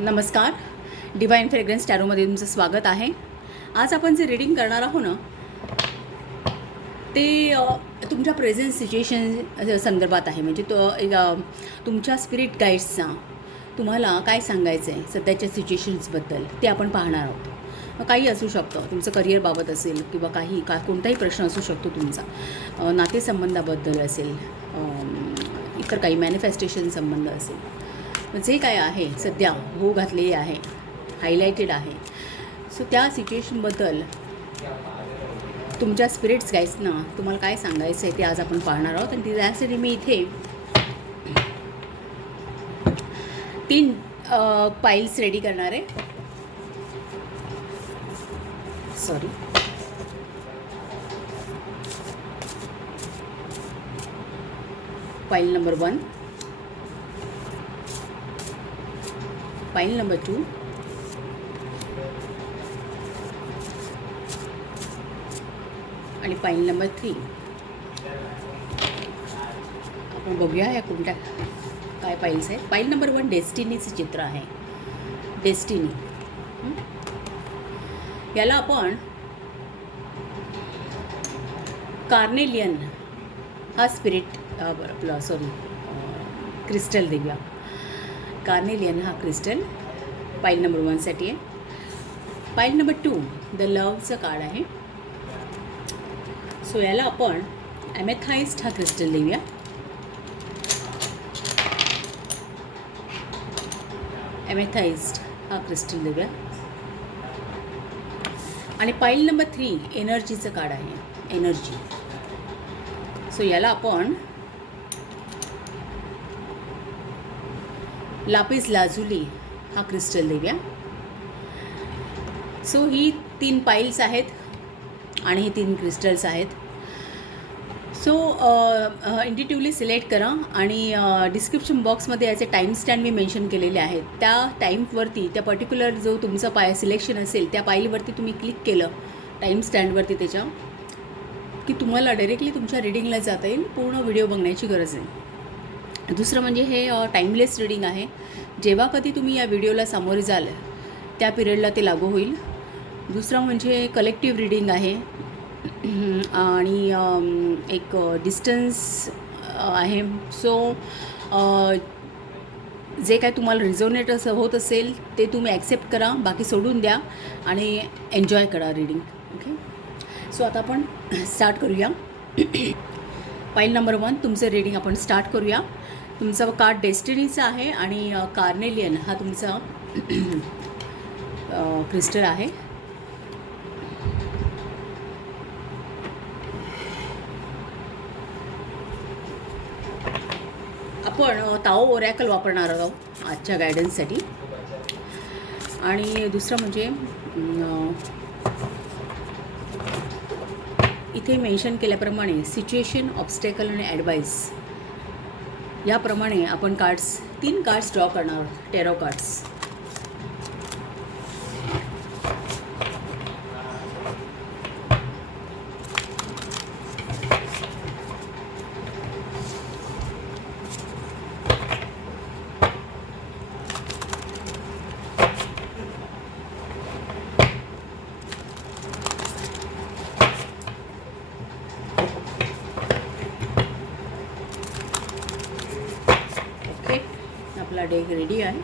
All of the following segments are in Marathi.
नमस्कार. डिवाइन फ्रेग्रन्स टॅरोमध्ये तुमचं स्वागत आहे. आज आपण जे रीडिंग करणार आहोत ना ते तुमच्या प्रेझेंट सिच्युएशन संदर्भात आहे. म्हणजे तुमच्या स्पिरिट गाईड्सचा तुम्हाला काय सांगायचं आहे सध्याच्या सिच्युएशन्सबद्दल ते आपण पाहणार आहोत. काही असू शकतं, तुमचं करिअरबाबत असेल किंवा कोणताही प्रश्न असू शकतो तुमचा, नातेसंबंधाबद्दल असेल, इतर काही मॅनिफेस्टेशन संबंध असेल. जे काय आहे सध्या हो घातलेली आहे, हायलायटेड आहे. सो त्या सिच्युएशनबद्दल तुमच्या स्पिरिट्स गाईड्सना तुम्हाला काय सांगायचं आहे ते आज आपण पाहणार आहोत. आणि त्यासाठी मी इथे 3 पाईल्स रेडी करणार आहे. सॉरी, पाईल नंबर 1, पाईल नंबर 2 आणि पाईल नंबर 3. आपण बघूया या कोणत्या काय पाईल्स आहे. पाईल नंबर 1 डेस्टिनीचं चित्र आहे. डेस्टिनी याला आपण कार्नेलियन हा स्पिरिट आपला क्रिस्टल देऊया. कार्नेलियन हा क्रिस्टल पाईल नंबर 1साठी आहे. पाईल नंबर 2 द लवचं कार्ड आहे. सो याला आपण ॲमेथाइस्ट हा क्रिस्टल देऊया. ॲमेथाइस्ट हा क्रिस्टल देऊया. आणि पाईल नंबर 3 एनर्जीचं कार्ड आहे. एनर्जी. सो याला आपण लापिस लाजुली हा क्रिस्टल देऊया. सो ही 3 पाईल्स आहेत आणि हे 3 क्रिस्टल्स आहेत. सो इंट्युटिव्हली सिलेक्ट करा आणि डिस्क्रिप्शन बॉक्समध्ये याचे टाईम स्टॅम्प मी मेन्शन केलेले आहेत. त्या टाईमवरती त्या पर्टिक्युलर जो तुमचा सिलेक्शन असेल त्या पाईलवरती तुम्ही क्लिक केलं टाईम स्टँडवरती त्याच्या की तुम्हाला डायरेक्टली तुमच्या रीडिंगला जाता येईल. पूर्ण व्हिडिओ बघण्याची गरज नाही. दुसरं म्हणजे हे टाईमलेस रीडिंग आहे. जेव्हा कधी तुम्ही या व्हिडिओला सामोरे जाल त्या पिरियडला ते लागू होईल. दुसरं म्हणजे कलेक्टिव्ह रीडिंग आहे आणि एक डिस्टन्स आहे. सो जे काय तुम्हाला रिझोनेट होत असेल ते तुम्ही ॲक्सेप्ट करा, बाकी सोडून द्या आणि एन्जॉय करा रीडिंग. ओके. सो आता आपण स्टार्ट करूया. पाईल नंबर 1 तुमचं रीडिंग आपण स्टार्ट करूया. तुमचा कार्ड डेस्टिनीचा आहे आणि कार्नेलियन हा तुमचा क्रिस्टल आहे. आपण ताओ ओरॅकल वापरणार आहोत आजच्या गायडन्ससाठी. आणि दुसरं म्हणजे इथे मेन्शन केल्याप्रमाणे सिच्युएशन, ऑब्स्टेकल आणि ॲडवाईस याप्रमाणे आपण 3 कार्ड्स ड्रॉ करणार आहोत. Tarot cards. आपला डेक रेडी आहे.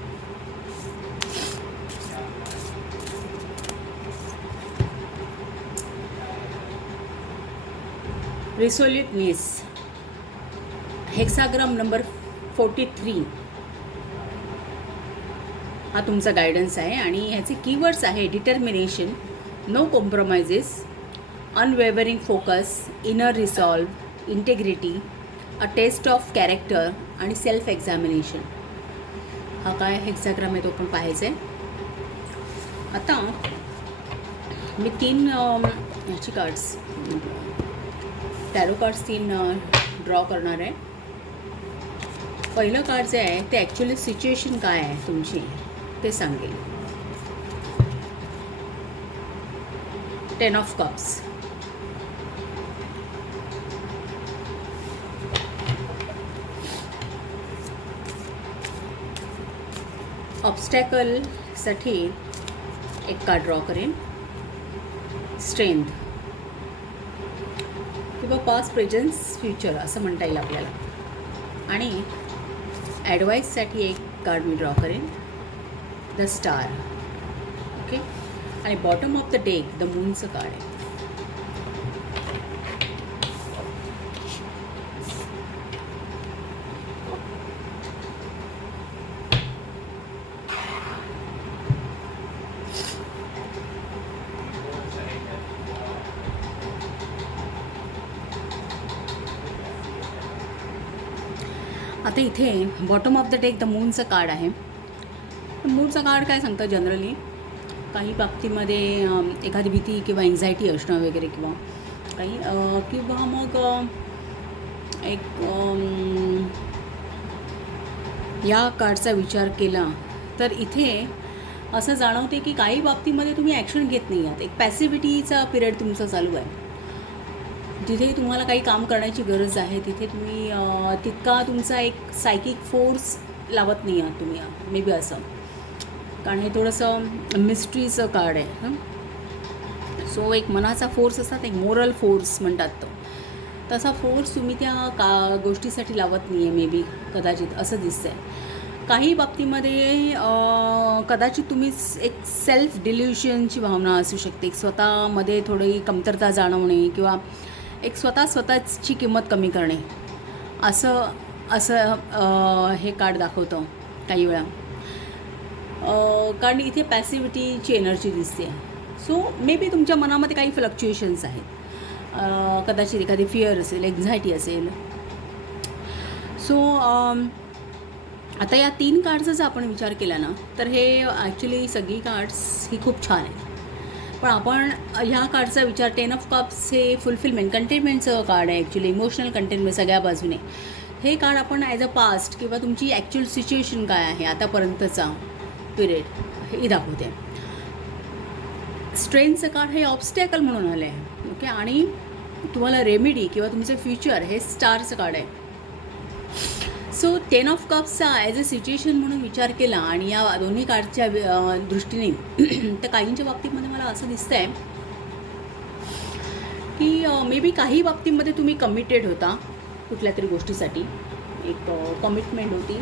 रिसोल्युटनेस हेक्साग्राम नंबर 43 हा तुमचा गायडन्स आहे. आणि ह्याचे कीवर्ड्स आहे determination, no compromises, unwavering focus, inner resolve, integrity, a test of character आणि सेल्फ एक्झामिनेशन. हा काय हेक्साग्राम आहे तो पण पाहायचा आहे. आता मी 3 ह्याची कार्ड्स टॅरो कार्ड्स 3 ड्रॉ करणार आहे. पहिलं कार्ड जे आहे ते ॲक्च्युली सिच्युएशन काय आहे तुमची ते सांगेल. 10 ऑफ कप्स. ऑब्स्टॅकलसाठी एक कार्ड ड्रॉ करेन, स्ट्रेंथ किंवा पास्ट प्रेझेंस फ्युचर असं म्हणता येईल आपल्याला. आणि ॲडवाईससाठी एक कार्ड मी ड्रॉ करेन, द स्टार. ओके. आणि bottom of the deck the मूनचं कार्ड आहे. आता इथे bottom of the deck the मूनचं कार्ड आहे. मूनचं कार्ड काय सांगतं, जनरली काही बाबतीमध्ये एखादी भीती किंवा एन्झायटी असणं वगैरे किंवा काही किंवा मग एक या कार्डचा विचार केला तर इथे असं जाणवते की काही बाबतीमध्ये तुम्ही ॲक्शन घेत नाही आहात. एक पॅसिव्हिटीचा पिरियड तुमचा चालू आहे. जिथे तुम्हाला काही काम करण्याची गरज आहे तिथे तुम्ही तितका तुमचा एक सायकिक फोर्स लावत नाही आहात तुम्ही, मे बी असं. कारण हे थोडंसं मिस्ट्रीचं कार्ड आहे. सो एक मनाचा फोर्स असतात, एक मोरल फोर्स म्हणतात तो, तसा फोर्स तुम्ही त्या गोष्टीसाठी लावत नाही आहे, मे बी, कदाचित असं दिसतं आहे. काही बाबतीमध्ये कदाचित तुम्ही एक सेल्फ डिल्युशनची भावना असू शकते, एक स्वतःमध्ये थोडी कमतरता जाणवणे किंवा एक स्वतःची किंमत कमी करणे, असं हे कार्ड दाखवतं काही वेळा. कारण इथे पॅसिव्हिटीची एनर्जी दिसते. सो मे बी तुमच्या मनामध्ये काही फ्लक्च्युएशन्स आहेत, कदाचित एखादी फिअर असेल, एन्झायटी असेल. सो आता या 3 कार्ड्सचा जर आपण विचार केला ना तर हे ॲक्च्युली सगळी कार्ड्स ही खूप छान आहेत. पण आपण ह्या कार्डचा विचार 10 ऑफ कप्स हे फुलफिलमेंट, कंटेनमेंटचं कार्ड आहे ॲक्च्युली, इमोशनल कंटेनमेंट सगळ्या बाजूने. हे कार्ड आपण ॲज अ पास्ट किंवा तुमची ॲक्च्युअल सिच्युएशन काय आहे आतापर्यंतचा पिरियड हे दाखवते. स्ट्रेंथचं कार्ड हे ऑब्स्टॅकल म्हणून आलं आहे. ओके. आणि तुम्हाला रेमेडी किंवा तुमचं फ्युचर हे स्टारचं कार्ड आहे. सो 10 ऑफ कप्सचा ॲज अ सिच्युएशन म्हणून विचार केला आणि या दोन्ही कार्डच्या दृष्टीने तर काहींच्या बाबतीमध्ये मला असं दिसतं आहे की मे बी काही बाबतीमध्ये तुम्ही कमिटेड होता कुठल्या तरी गोष्टीसाठी, एक कमिटमेंट होती,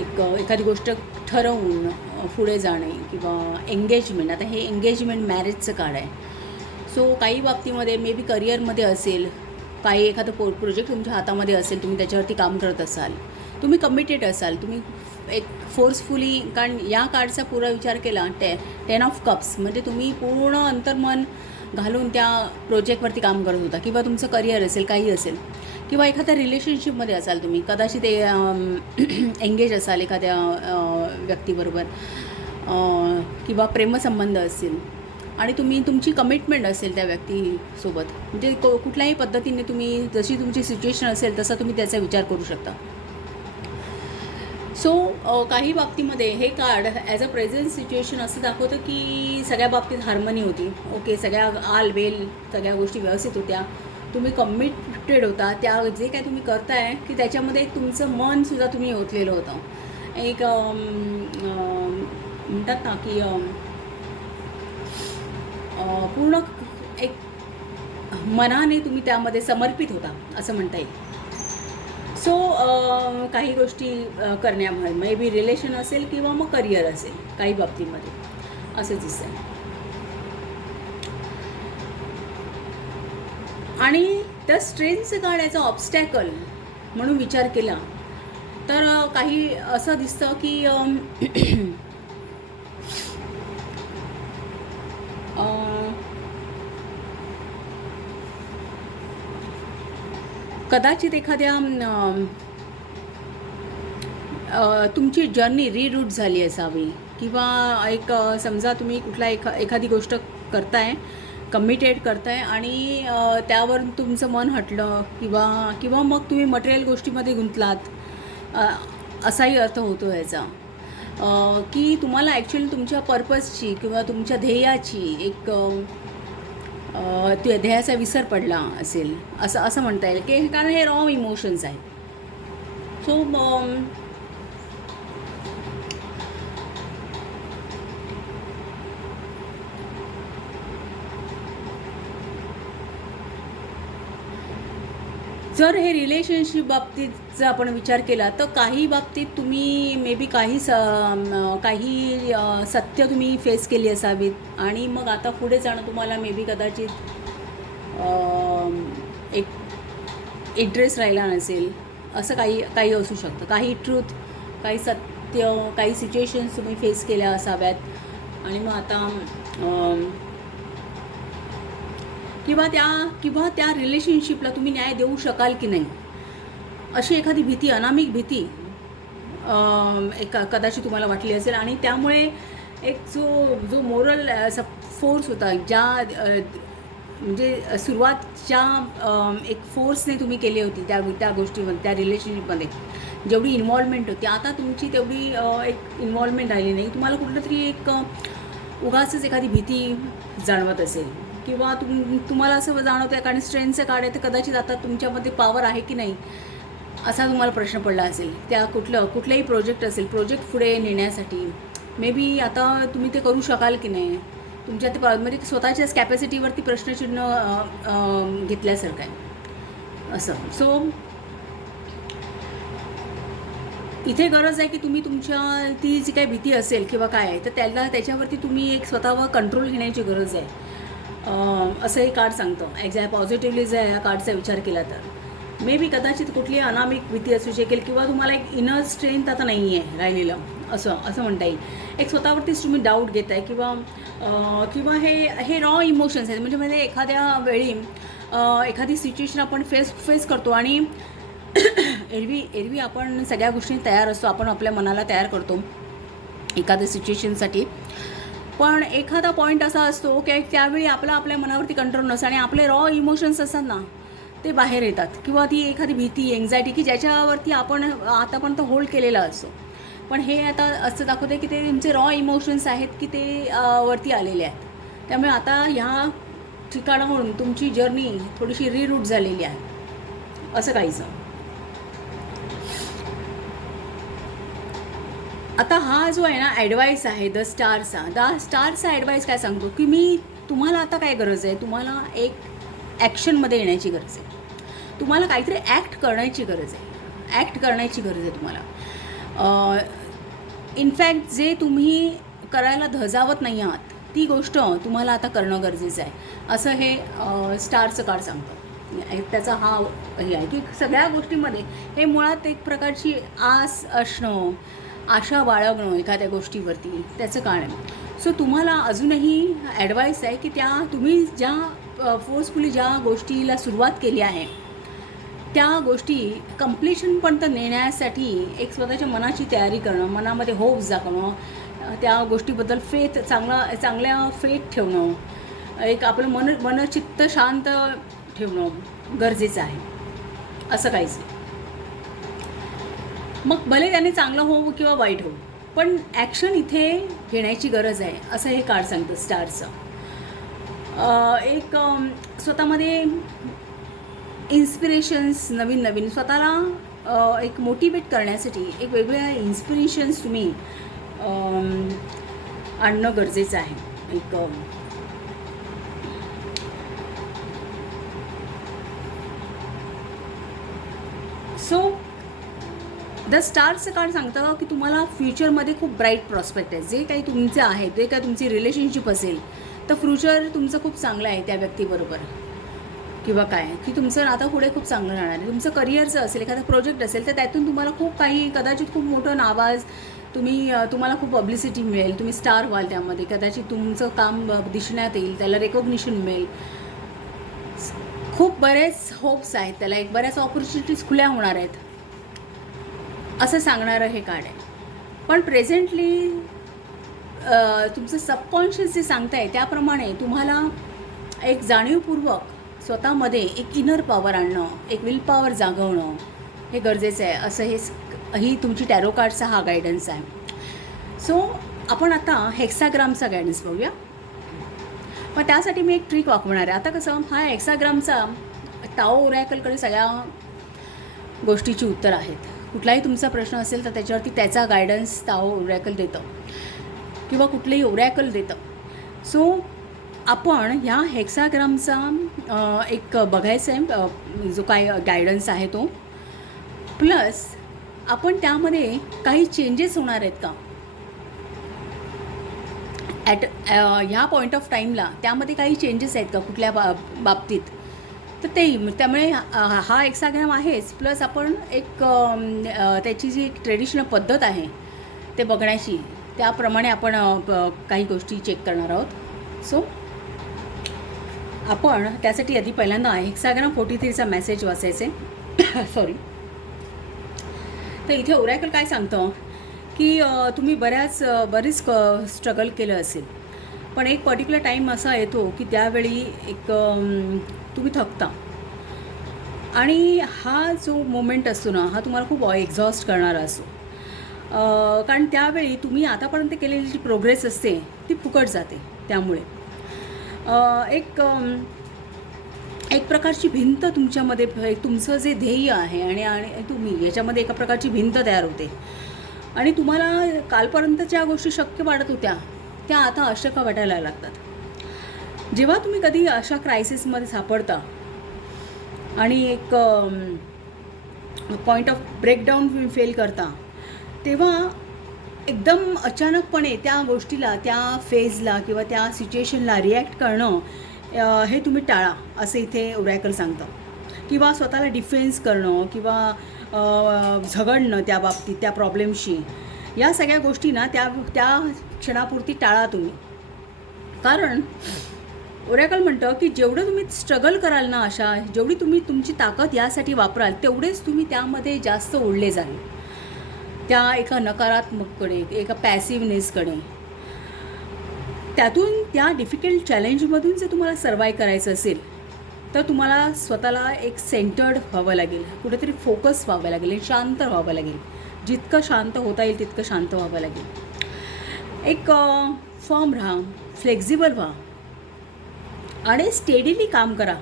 एक एखादी गोष्ट ठरवून पुढे जाणे किंवा एंगेजमेंट. आता हे एंगेजमेंट मॅरेजचं कार्ड आहे. सो काही बाबतीमध्ये मे बी करिअरमध्ये असेल, काही एखादं प्रोजेक्ट तुमच्या हातामध्ये असेल, तुम्ही त्याच्यावरती काम करत असाल, तुम्ही कमिटेड असाल, तुम्ही एक फोर्सफुली. कारण या कार्डचा पुरा विचार केला 10 ऑफ कप्स म्हणजे तुम्ही पूर्ण अंतर्मन घालून त्या प्रोजेक्टवरती काम करत होता किंवा तुमचं करिअर असेल, काही असेल, किंवा एखाद्या रिलेशनशिपमध्ये असाल तुम्ही, कदाचित एंगेज असाल एखाद्या व्यक्तीबरोबर किंवा प्रेमसंबंध असेल आणि तुमची कमिटमेंट असेल त्या व्यक्तीसोबत. म्हणजे कुठल्याही पद्धतीने तुम्ही जशी तुमची सिच्युएशन असेल तसा तुम्ही त्याचा विचार करू शकता. सो काही बाबतीमध्ये हे card as a present situation असं दाखवतं की सगळ्या बाबतीत हार्मनी होती. ओके. सगळ्या आलबेल सगळ्या गोष्टी व्यवस्थित होत्या, तुम्ही कमिटेड होता, त्या जे काय तुम्ही करताय की त्याच्यामध्ये एक तुमचं मनसुद्धा तुम्ही ओतलेलं होतं. एक म्हणतात ना की पूर्ण एक मनाने तुम्ही त्यामध्ये समर्पित होता असं म्हणता येईल. सो काही गोष्टी करण्यामध्ये मे बी रिलेशन असेल किंवा मग करिअर असेल, काही बाबतीमध्ये असं दिसतं आहे. आणि त्या स्ट्रेंथचं कार्ड याचा ऑब्स्टॅकल म्हणून विचार केला तर काही असं दिसतं की कदाचित एखाद्या तुमची जर्नी रीरूट झाली असावी किंवा एक समजा तुम्ही कुठला एखादी गोष्ट करताय, कमिटेड करताय आणि त्यावर तुमचं मन हटलं किंवा मग तुम्ही मटेरियल गोष्टीमध्ये गुंतलात, असाही अर्थ होतो याचा. की तुम्हाला ॲक्च्युअली तुमच्या पर्पजची किंवा तुमच्या ध्येयाची एक ध्येयाचा विसर पडला असेल असं म्हणता येईल की कारण हे रॉ इमोशन्स आहेत. सो जर हे रिलेशनशिप बाबतीत जर आपण विचार केला तर काही बाबतीत तुम्ही मे बी काही सत्य तुम्ही फेस केली असावीत आणि मग आता पुढे जाणं तुम्हाला मे बी कदाचित एक इंटरेस्ट राहिला नसेल, असं काही काही असू शकतं. काही ट्रूथ, काही सत्य, काही सिच्युएशन्स तुम्ही फेस केल्या असाव्यात आणि मग आता किंवा त्या रिलेशनशिपला तुम्ही न्याय देऊ शकाल की नाही, अशी एखादी भीती, अनामिक भीती कदाचित तुम्हाला वाटली असेल. आणि त्यामुळे एक जो मोरल फोर्स होता, म्हणजे सुरुवात एक फोर्सने तुम्ही केली होती त्या गोष्टीमध्ये, त्या रिलेशनशिपमध्ये जेवढी इन्व्हॉल्वमेंट होती, आता तुमची तेवढी एक इन्व्हॉल्वमेंट राहिली नाही. तुम्हाला कुठलं तरी एक उगाचच एखादी भीती जाणवत असेल किंवा तुम्हाला असं जाणवतं कारण स्ट्रेंथचं कार्ड आहे तर कदाचित आता तुमच्यामध्ये पॉवर आहे की नाही असा तुम्हाला प्रश्न पडला असेल. त्या कुठलाही प्रोजेक्ट असेल, प्रोजेक्ट पुढे नेण्यासाठी मे बी आता तुम्ही ते करू शकाल की नाही, तुमच्या ते म्हणजे स्वतःच्याच कॅपॅसिटीवरती प्रश्नचिन्ह घेतल्यासारखं आहे असं. सो इथे गरज आहे की तुम्ही ती जी काही भीती असेल किंवा काय आहे तर त्याच्यावरती तुम्ही एक स्वतःवर कंट्रोल घेण्याची गरज आहे, असं हे कार्ड सांगतं. पॉझिटिव्हली जर या कार्डचा विचार केला तर मे बी कदाचित कुठली अनामिक भीती असू शकेल किंवा तुम्हाला एक इनर स्ट्रेंथ आता नाही आहे राहिलेलं, असं म्हणता येईल. एक स्वतःवरतीच तुम्ही डाऊट घेताय किंवा हे रॉ इमोशन्स आहेत. म्हणजे एखाद्या वेळी एखादी सिच्युएशन आपण फेस करतो आणि एरवी आपण सगळ्या गोष्टी तयार असतो, आपण आपल्या मनाला तयार करतो एखाद्या सिच्युएशनसाठी, पण एखादा पॉईंट असा असतो की त्यावेळी आपल्या मनावरती कंट्रोल नसतं आणि आपले रॉ इमोशन्स असतात ना ते बाहेर येतात किंवा ती एखादी भीती, एन्झायटी की ज्याच्यावरती आपण आतापर्यंत होल्ड केलेला असतो, पण हे आता असं दाखवते की ते तुमचे रॉ इमोशन्स आहेत की ते वरती आलेले आहेत. त्यामुळे आता ह्या ठिकाणावरून तुमची जर्नी थोडीशी रिरूट झालेली आहे, असं काहीचं. आता हा जो आहे ना ॲडवाईस आहे द स्टारचा ॲडवाईस काय सांगतो की तुम्हाला आता काय गरज आहे, तुम्हाला एक ॲक्शनमध्ये येण्याची गरज आहे, तुम्हाला काहीतरी ॲक्ट करण्याची गरज आहे तुम्हाला. इनफॅक्ट जे तुम्ही करायला धजावत नाही आहात ती गोष्ट तुम्हाला आता करणं गरजेचं आहे, असं हे स्टारचं कार्ड सांगतं. त्याचा हा हे आहे की सगळ्या गोष्टींमध्ये हे मुळात एक प्रकारची आस असणं, आशा बाळगणं एखाद्या गोष्टीवरती, त्याचं कारण. सो तुम्हाला अजूनही ॲडवाईस आहे की तुम्ही ज्या फोर्सफुली ज्या गोष्टीला सुरुवात केली आहे त्या गोष्टी कम्प्लिशनपर्यंत नेण्यासाठी एक स्वतःच्या मनाची तयारी करणं, मनामध्ये होप्स जागवणं, त्या गोष्टीबद्दल चांगल्या फेथ ठेवणं, एक आपलं मनचित्त शांत ठेवणं गरजेचं आहे, असं काहीच. मग भले त्याने चांगलं हो किंवा वाईट हो, पण ॲक्शन इथे घेण्याची गरज आहे, असं हे कार्ड सांगतं स्टारचं. एक स्वतःमध्ये इन्स्पिरेशन्स नवीन स्वतःला एक मोटिवेट करण्यासाठी एक वेगवेगळ्या इन्स्पिरेशन्स तुम्ही आणणं गरजेचं आहे. एक सो द स्टारचं कार्ड सांगतं की तुम्हाला फ्युचरमध्ये खूप ब्राईट प्रॉस्पेक्ट आहे. जे काही तुमचे आहे, जे काही तुमची रिलेशनशिप असेल तर फ्युचर तुमचं खूप चांगलं आहे त्या व्यक्तीबरोबर किंवा काय की तुमचं नातं पुढे खूप चांगलं राहणार आहे. तुमचं करिअरचं असेल, एखादा प्रोजेक्ट असेल तर त्यातून तुम्हाला खूप काही कदाचित खूप मोठं नावाज तुम्हाला खूप पब्लिसिटी मिळेल, तुम्ही स्टार व्हाल त्यामध्ये, कदाचित तुमचं काम दिसण्यात येईल, त्याला रेकॉग्निशन मिळेल. खूप बरेच होप्स आहेत त्याला, बऱ्याच ऑपॉर्च्युनिटीज खुल्या होणार आहेत असं सांगणारं हे कार्ड आहे. पण प्रेझेंटली तुमचं सबकॉन्शियस जे सांगतं आहे त्याप्रमाणे तुम्हाला एक जाणीवपूर्वक स्वतःमध्ये एक इनर पॉवर आणणं, एक विल पॉवर जागवणं हे गरजेचं आहे, असं ही तुमची टॅरो कार्डचा हा गायडन्स आहे. सो आपण आता हेक्साग्रामचा गायडन्स बघूया. मग त्यासाठी मी एक ट्रिक वापरणार आहे. आता कसं हा हेक्साग्रामचा टाओ ओरॅकलकडे सगळ्या गोष्टीची उत्तर आहेत, कुठलाही तुमचा प्रश्न असेल तर त्याच्यावरती त्याचा गायडन्स ओरॅकल देतं किंवा कुठलंही ओरॅकल देतं. सो आपण ह्या हेक्साग्रामचा एक बघायचं आहे जो काय गायडन्स आहे तो, प्लस आपण त्यामध्ये काही चेंजेस होणार आहेत का ह्या पॉईंट ऑफ टाईमला, त्यामध्ये काही चेंजेस आहेत का कुठल्या बाबतीत, तर तेही. त्यामुळे हा हेक्साग्राम आहेच, प्लस आपण एक त्याची जी ट्रेडिशनल पद्धत आहे ते बघण्याची, त्याप्रमाणे आपण काही गोष्टी चेक करणार आहोत. सो आपण त्यासाठी आधी पहिल्यांदा हेक्साग्राम 43चा मेसेज वाचायचे. सॉरी. तर इथे ओरॅकल काय सांगतं की तुम्ही बरीच स्ट्रगल केलं असेल, पण एक पर्टिक्युलर टाईम असा येतो की त्यावेळी एक तुम्ही थकता, आणि हा जो मोमेंट असतो ना, हा तुम्हाला खूप एक्झॉस्ट करणारा असतो. कारण त्यावेळी तुम्ही आतापर्यंत केलेली जी प्रोग्रेस असते ती फुकट जाते. त्यामुळे एक प्रकारची भिंत तुमच्यामध्ये, तुमचं जे ध्येय आहे आणि तुम्ही याच्यामध्ये एका प्रकारची भिंत तयार होते, आणि तुम्हाला कालपर्यंत ज्या गोष्टी शक्य वाटत होत्या त्या आता अशक्य वाटायला लागतात. जेव्हा तुम्ही कधी अशा क्रायसिसमध्ये सापडता आणि एक पॉईंट ऑफ ब्रेकडाऊन तुम्ही फेल करता, तेव्हा एकदम अचानकपणे त्या गोष्टीला, त्या फेजला किंवा त्या सिच्युएशनला रिॲक्ट करणं हे तुम्ही टाळा, असं इथे ओरॅकल सांगतं. किंवा स्वतःला डिफेन्स करणं किंवा झगडणं त्या बाबतीत, त्या प्रॉब्लेमशी, या सगळ्या गोष्टी ना त्या क्षणापुरती टाळा तुम्ही. कारण ओरॅकल म्हणतं की जेवढं तुम्ही स्ट्रगल कराल ना, जेवढी तुम्ही तुमची ताकद यासाठी वापराल, तेवढेच तुम्ही त्यामध्ये जास्त ओढले जाल, त्या एका नकारात्मककडे, एका पॅसिव्हनेसकडे. त्यातून त्या डिफिकल्ट चॅलेंजमधून जर तुम्हाला सर्वाईव्ह करायचं असेल तर तुम्हाला स्वतःला एक सेंटर्ड व्हावं लागेल, कुठेतरी फोकस व्हावं लागेल, शांत व्हावं लागेल. जितकं शांत होता येईल तितकं शांत व्हावं लागेल. एक फर्म राहा, फ्लेक्झिबल व्हा आणि स्टेडीली काम करा.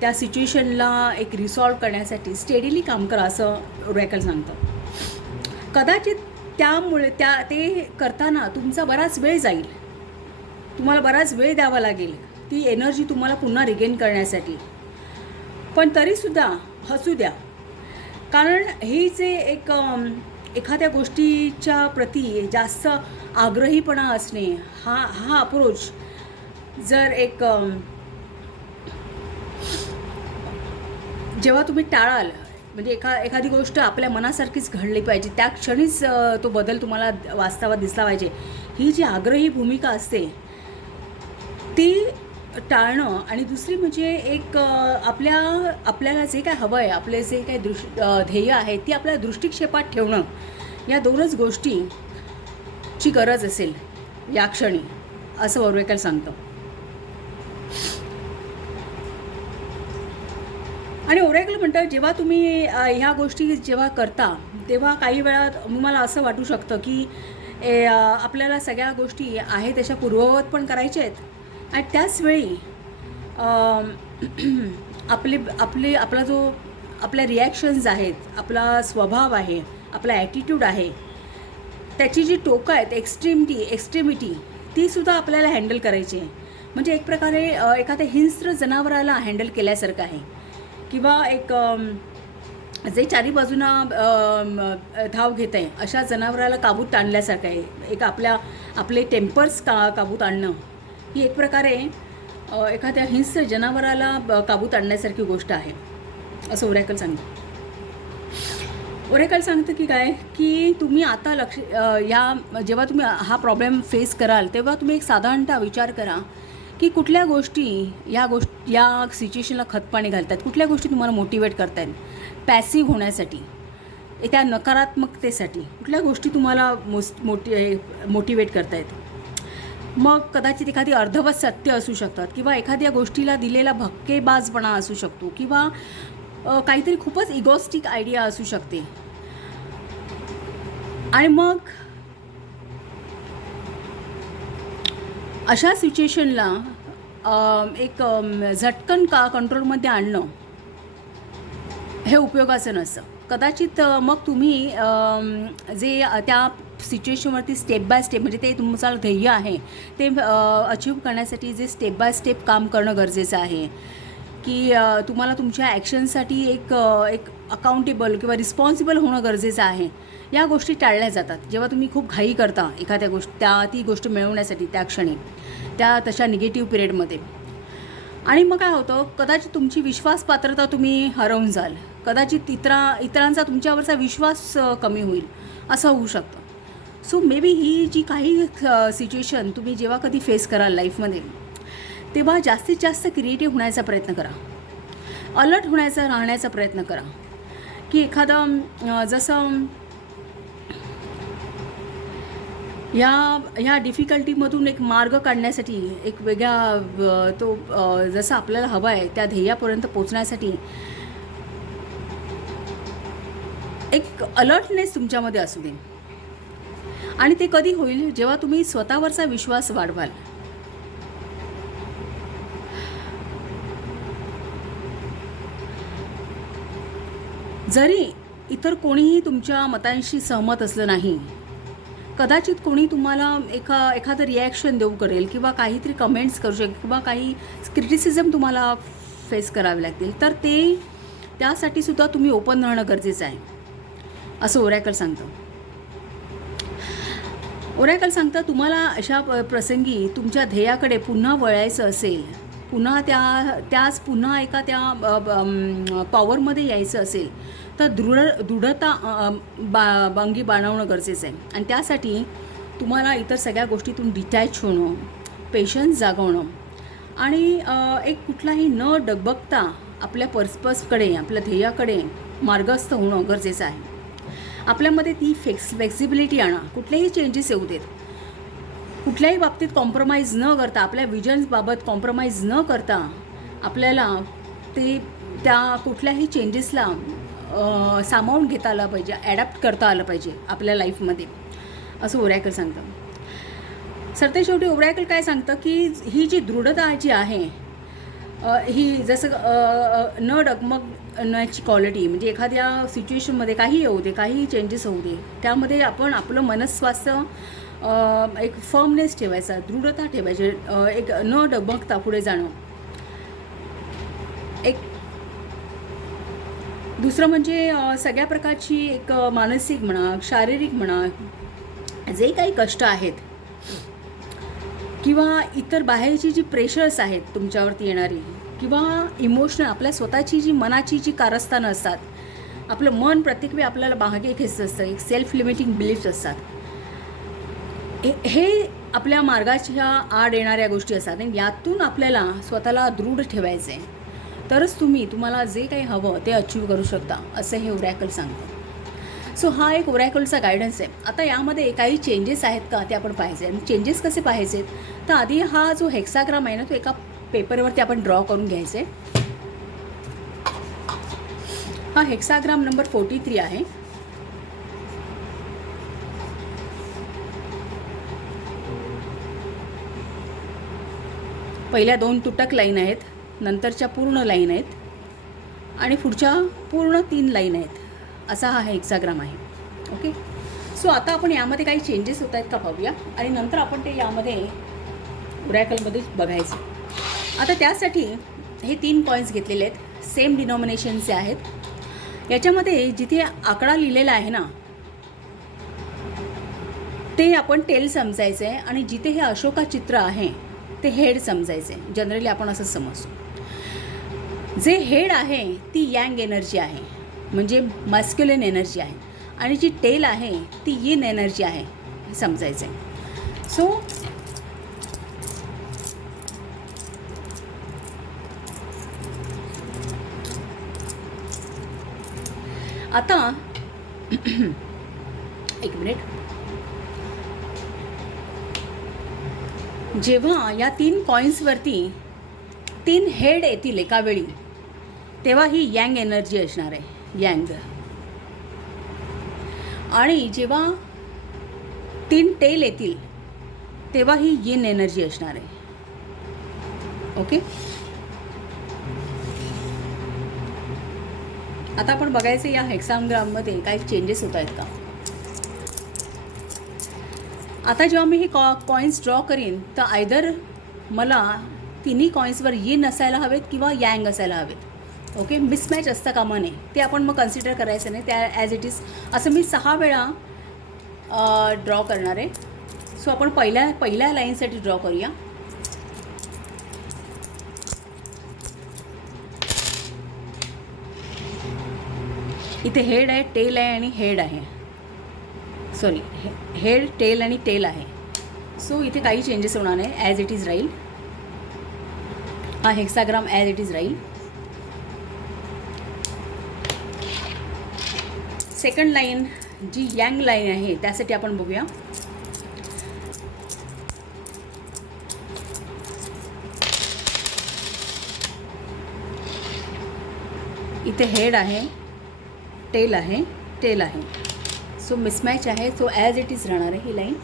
त्या सिच्युएशनला एक रिसॉल्व करण्यासाठी स्टेडीली काम करा, असं ओरॅकल सांगतं. कदाचित त्यामुळे ते करताना तुमचा बराच वेळ जाईल, तुम्हाला बराच वेळ द्यावा लागेल ती एनर्जी तुम्हाला पुन्हा रिगेन करण्यासाठी, पण तरीसुद्धा हसू द्या. कारण हे जे एखाद्या गोष्टीच्या प्रती जास्त आग्रहीपणा असणे, हा अप्रोच जर जेव्हा तुम्ही टाळाल, म्हणजे एखादी गोष्ट आपल्या मनासारखीच घडली पाहिजे, त्या क्षणीच तो बदल तुम्हाला वास्तवात दिसला पाहिजे, ही जी आग्रही भूमिका असते ती टाळणं. आणि दुसरी म्हणजे एक आपल्याला जे काय हवं आहे, आपले जे काय ध्येय आहे ती आपल्या दृष्टिक्षेपात ठेवणं, या दोनच गोष्टीची गरज असेल या क्षणी, असं ओरॅकल सांगतं. आणि ओरॅकल म्हणतं जेव्हा तुम्ही ह्या गोष्टी जेव्हा करता तेव्हा काही वेळा तुम्हाला असं वाटू शकतं की आपल्याला सगळ्या गोष्टी आहेत तशा पूर्ववत पण करायच्या आहेत, आणि त्याचवेळी आपला जो आपल्या रिॲक्शन्स आहेत, आपला स्वभाव आहे, आपला ॲटिट्यूड आहे, त्याची जी टोकं आहेत, एक्स्ट्रीमिटी तीसुद्धा आपल्याला हँडल करायची आहे. म्हणजे एक प्रकारे एखाद्या हिंस्र जनावराला हँडल केल्यासारखं आहे, किंवा एक जे चारी बाजूना धाव घेत आहे अशा जनावराला काबूत आणल्यासारखं आहे. एक आपले टेम्पर्स काबूत आणणं ही एक प्रकारे एखाद्या हिंस्र जनावराला काबूत आणण्यासारखी गोष्ट आहे, असं ओरॅकल सांगतं. ओरॅकल सांगतं की काय, की तुम्ही आता जेव्हा तुम्ही हा प्रॉब्लेम फेस कराल तेव्हा तुम्ही एक साधारणतः विचार करा की कुठल्या गोष्टी या सिच्युएशनला खतपाणी घालतात, कुठल्या गोष्टी तुम्हाला मोटिवेट करत आहेत पॅसिव्ह होण्यासाठी, त्या नकारात्मकतेसाठी, कुठल्या गोष्टी तुम्हाला मोटिवेट करत आहेत. मग कदाचित एखादी अर्धवट सत्य असू शकतात, किंवा एखाद्या गोष्टीला दिलेला भक्केबाजपणा असू शकतो, किंवा काहीतरी खूपच इगोस्टिक आयडिया असू शकते. आणि मग अशा सिच्युएशनला एक झटकन कंट्रोलमध्ये आणणं हे उपयोगाचं नसतं. कदाचित मग तुम्ही जे त्या सिच्युएशनवरती स्टेप बाय स्टेप म्हणजे ते तुमचं ध्येय आहे ते अचीव करण्यासाठी जे स्टेप बाय स्टेप काम करणं गरजेचं आहे की तुम्हाला तुमच्या ॲक्शनसाठी एक अकाउंटेबल किंवा रिस्पॉन्सिबल होणं गरजेचं आहे. या गोष्टी टाळल्या जातात जेव्हा तुम्ही खूप घाई करता एखाद्या ती गोष्ट मिळवण्यासाठी त्या क्षणी तशा निगेटिव्ह पिरियडमध्ये. आणि मग काय होतं, कदाचित तुमची विश्वासपात्रता तुम्ही हरवून जाल, कदाचित इतरांचा तुमच्यावरचा विश्वास कमी होईल, असं होऊ शकतं. सो मे बी ही जी काही सिच्युएशन तुम्ही जेव्हा कधी फेस कराल लाईफमध्ये तेव्हा जास्तीत जास्त क्रिएटिव्ह होण्याचा प्रयत्न करा, अलर्ट राहण्याचा प्रयत्न करा की एखादा जसं ह्या डिफिकल्टीमधून एक मार्ग काढण्यासाठी एक वेगळा जसं आपल्याला हवा आहे त्या ध्येयापर्यंत पोचण्यासाठी एक अलर्टनेस तुमच्यामध्ये असू दे. आणि ते कधी होईल जेव्हा तुम्ही स्वतःवरचा विश्वास वाढवाल. जरी इतर कोणीही तुमच्या मतांशी सहमत असलं नाही, कदाचित कोणी तुम्हाला एखादं रिॲक्शन देऊ करेल किंवा काहीतरी कमेंट्स करू शकेल किंवा काही क्रिटिसिझम तुम्हाला फेस करावे लागतील, तर त्यासाठी सुद्धा तुम्ही ओपन राहणं गरजेचं आहे असं ओरॅकल सांगतं. ओरॅकल सांगतं तुम्हाला अशा प्रसंगी तुमच्या ध्येयाकडे पुन्हा वळायचं असेल, पुन्हा पुन्हा एका त्या पॉवरमध्ये यायचं असेल तर दृढता बांगी बाणवणं गरजेचं आहे. आणि त्यासाठी तुम्हाला इतर सगळ्या गोष्टीतून डिटॅच होणं, पेशन्स जागवणं आणि एक कुठलाही न डगबगता आपल्या पर्पजकडे, आपल्या ध्येयाकडे मार्गस्थ होणं गरजेचं आहे. आपल्यामध्ये ती फ्लेक्सिबिलिटी आणा, कुठलेही चेंजेस येऊ देत, कुठल्याही बाबतीत कॉम्प्रोमाइज न करता, आपल्या विजन्सबाबत कॉम्प्रोमाइज न करता आपल्याला त्या कुठल्याही चेंजेसला सामावून घेता आलं पाहिजे, ॲडॅप्ट करता आलं पाहिजे आपल्या लाईफमध्ये, असं ओरॅकल सांगतं. सरते शेवटी ओरॅकल काय सांगतं की ही जी दृढता जी आहे ही जसं न डगमगण्याची क्वालिटी, म्हणजे एखाद्या सिच्युएशनमध्ये काही येऊ दे, काही चेंजेस होऊ दे, त्यामध्ये आपण आपलं मनस्वास्थ्य एक फर्मनेस ठेवायचा, दृढता ठेवायची, एक न डगमगता पुढे जाणं. एक दुसरं म्हणजे सगळ्या प्रकारची एक मानसिक म्हणा, शारीरिक म्हणा, जे काही कष्ट आहेत किंवा इतर बाहेरची जी प्रेशर्स आहेत तुमच्यावरती येणारी किंवा इमोशनल आपल्या स्वतःची जी मनाची जी कारस्थानं असतात, आपलं मन प्रत्येक वेळी आपल्याला मागे खेचत असतं, एक सेल्फ लिमिटिंग बिलीफ्स असतात, हे आपल्या मार्गाच्या आड येणाऱ्या गोष्टी असतात. आणि यातून आपल्याला स्वतःला दृढ ठेवायचं आहे, तरच तुम्हाला जे काही हवं ते अचीव करू शकता, असं हे ओरॅकल सांगतं. सो हा एक ओरॅकलचा गायडन्स आहे. आता यामध्ये काही चेंजेस आहेत का ते आपण पाहायचे. आणि चेंजेस कसे पाहायचे, तर आधी हा जो हेक्साग्राम आहे ना तो एका पेपरवरती आपण ड्रॉ करून घ्यायचे. हा हेक्साग्राम नंबर 43 आहे. पहिल्या 2 तुटक लाईन आहेत, नंतरच्या पूर्ण लाईन आहेत आणि पुढच्या पूर्ण 3 लाईन आहेत. असा हा हेक्साग्राम आहे. ओके. सो आता आपण यामध्ये काही चेंजेस होत आहेत का पाहूया आणि नंतर आपण ते यामध्ये ओरॅकलमध्ये बघायचं. आता त्यासाठी हे 3 कॉईन्स घेतलेले आहेत, सेम डिनॉमिनेशनचे आहेत. याच्यामध्ये जिथे आकडा लिहिलेला आहे ना ते आपण टेल समजायचं आहे आणि जिथे हे अशोका चित्र आहे ते हेड समजायचं आहे. जनरली आपण असं समजतो. जे हेड आहे ती यंग एनर्जी आहे, म्हणजे मॅस्क्युलिन एनर्जी आहे, आणि जी टेल आहे ती यिन एनर्जी आहे, हे समजायचं आहे. सो आता एक मिनिट. जेव्हा या 3 कॉईन्सवरती 3 हेड येतील एका वेळी तेव्हा ही यंग एनर्जी असणार आहे, यंग. आणि जेव्हा 3 टेल येतील तेव्हा ही यिन एनर्जी असणार आहे. ओके. आता आपण बघायचं या हेक्साग्राममध्ये काही चेंजेस होत आहेत का. आता जेव्हा मी हे कॉईन्स ड्रॉ करीन तर आयदर मला तिन्ही कॉईन्सवर येन असायला हवेत किंवा यँग असायला हवेत. ओके, मिसमॅच असता कामा नये, ते आपण मग कन्सिडर करायचं नाही. त्या ॲज इट इज असं मी 6 वेळा ड्रॉ करणार आहे. सो आपण पहिल्या लाईनसाठी ड्रॉ करूया. इथे हेड आहे, टेल आहे आणि हेड आहे. सॉरी, हेड, टेल आणि टेल आहे. सो इथे काही चेंजेस होणार नाही, ॲज इट इज राहील. हा हेक्साग्राम ॲज इट इज राहील. सेकंड लाईन जी यंग लाईन आहे त्यासाठी आपण बघूया. इथे हेड आहे, टेल आहे, टेल आहे. सो मिसमॅच आहे. सो ॲज इट इज राहणार आहे ही लाईन.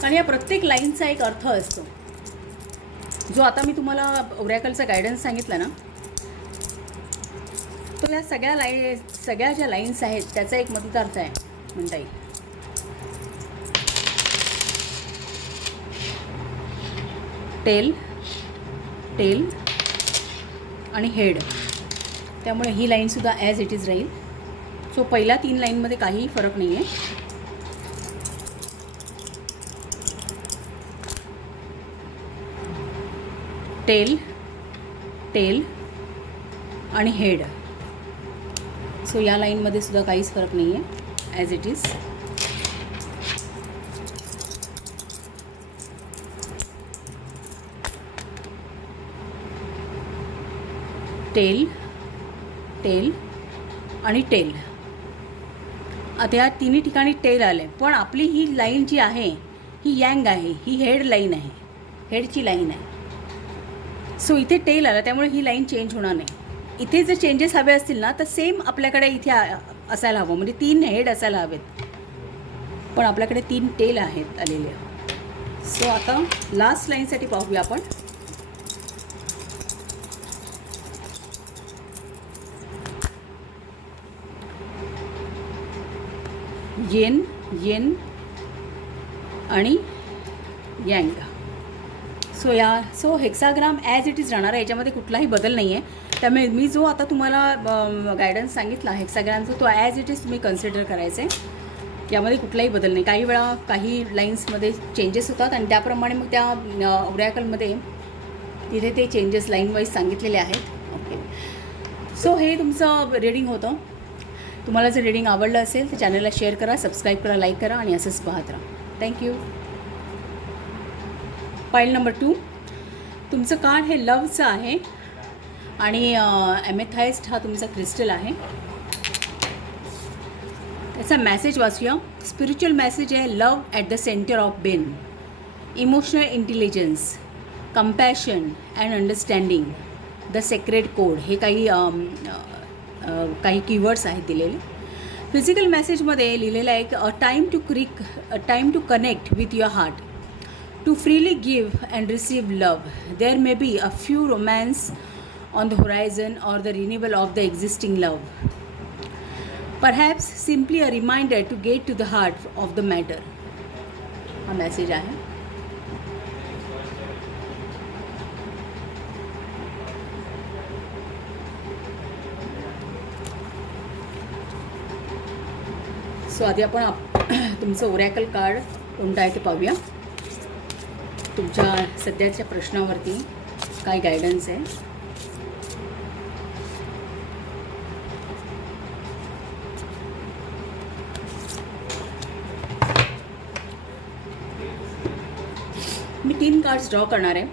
कारण या प्रत्येक लाईनचा एक अर्थ असतो. जो आता मी तुम्हाला ओरॅकलचा गायडन्स सांगितला ना, तो या सगळ्या ज्या लाईन्स आहेत त्याचा एक मतितार्थ आहे म्हणता येईल. टेल, टेल आणि हेड, त्यामुळे ही लाईनसुद्धा ॲज इट इज राहील. सो पहिल्या 3 लाईनमध्ये काहीही फरक नाही आहे. टेल, टेल आणि हेड. सो या लाईनमध्ये सुद्धा काहीच फरक नाही आहे, as it is. Tail, tail आणि टेल. आता या तिन्ही ठिकाणी टेल आले, पण आपली ही लाईन जी आहे ही यंग आहे, ही हेड लाईन आहे, हेडची लाईन आहे. सो इथे टेल आला, त्यामुळे ही लाईन चेंज होणार नाही. इथे जर चेंजेस हवे असतील ना तर सेम आपल्याकडे इथे असायला हवं, म्हणजे 3 हेड असायला हवेत, पण आपल्याकडे 3 टेल आहेत आलेले. सो आता लास्ट लाईनसाठी पाहूया आपण. येन, येन आणि young. So hexagram as it is राहणार आहे, याच्यामध्ये कुठलाही बदल नाही आहे. त्यामुळे मी जो आता तुम्हाला गायडन्स सांगितला हेक्साग्रामचा, तो ॲज इट इज तुम्ही कन्सिडर करायचं आहे. यामध्ये कुठलाही बदल नाही. काही वेळा काही लाईन्समध्ये चेंजेस होतात आणि त्याप्रमाणे मग त्या ओरॅकलमध्ये तिथे ते चेंजेस लाईन वाईज सांगितलेले आहेत. ओके, सो हे तुमचं रीडिंग होतं. तुम्हाला जर रीडिंग आवडलं असेल तर चॅनलला शेअर करा, सबस्क्राईब करा, लाईक करा आणि असंच पाहत राहा. थँक्यू. पाईल नंबर 2, तुमचं कार्ड हे लवचं आहे आणि ॲमेथाइस्ट हा तुमचा क्रिस्टल आहे. त्याचा मेसेज वाचूया. स्पिरिच्युअल मेसेज आहे, love at the centre of being, emotional intelligence, compassion and understanding, the sacred code. हे काही कीवर्ड्स आहेत दिलेले. फिजिकल मेसेजमध्ये लिहिलेलं आहे की a time to connect with your heart, to freely give and receive love. There may be a few romance on the horizon or the renewal of the existing love. Perhaps simply a reminder to get to the heart of the matter. हा मेसेज आहे. सो आधी आपण तुमचं ओरॅकल कार्ड कोणतं आहे ते पाहूया. तुमच्या सध्याच्या प्रश्नावरती काय गायडन्स आहे. मी 3 कार्ड्स ड्रॉ करणार आहे.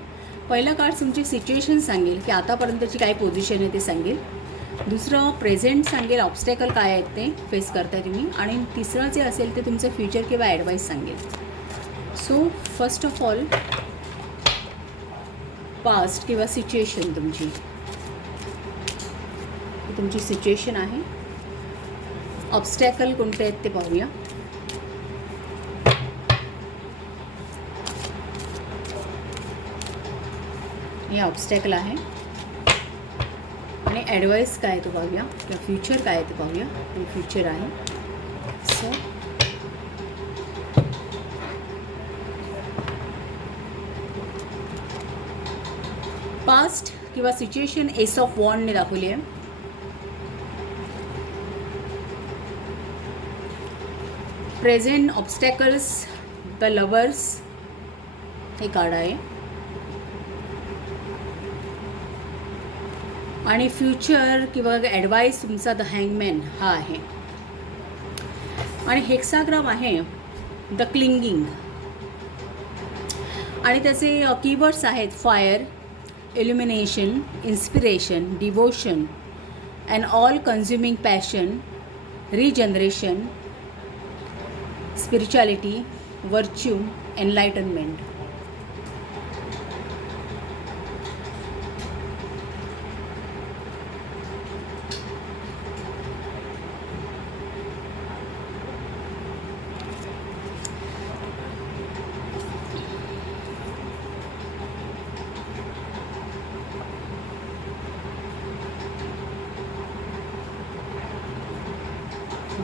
पहिलं कार्ड तुमची सिच्युएशन सांगेल की आतापर्यंतची काय पोझिशन आहे ते सांगेल. दुसरं प्रेझेंट सांगेल, ऑब्स्टॅकल काय आहेत ते फेस करताय तुम्ही. आणि तिसरं जे असेल ते तुमचं फ्युचर किंवा ॲडवाईस सांगेल. So first of all past किंवा सिच्युएशन तुमची सिच्युएशन आहे. ऑब्स्टॅकल कोणते आहेत ते पाहूया. हे ऑब्स्टॅकल आहे आणि ॲडवाईस काय आहे तो पाहूया, किंवा फ्युचर काय आहे ते पाहूया. आणि फ्युचर आहे सो पास्ट किंवा सिच्युएशन एस ऑफ वॉन्डने दाखवली आहे. प्रेझेंट ऑब्स्टॅकल्स, द लवर्स हे कार्ड आहे. आणि फ्युचर किंवा ॲडवाईस तुमचा द हँगमॅन हा आहे. आणि हेक्साग्राम आहे द क्लिंगिंग. आणि त्याचे कीवर्ड्स आहेत fire, illumination, inspiration, devotion, and all consuming passion, regeneration, spirituality, virtue, enlightenment.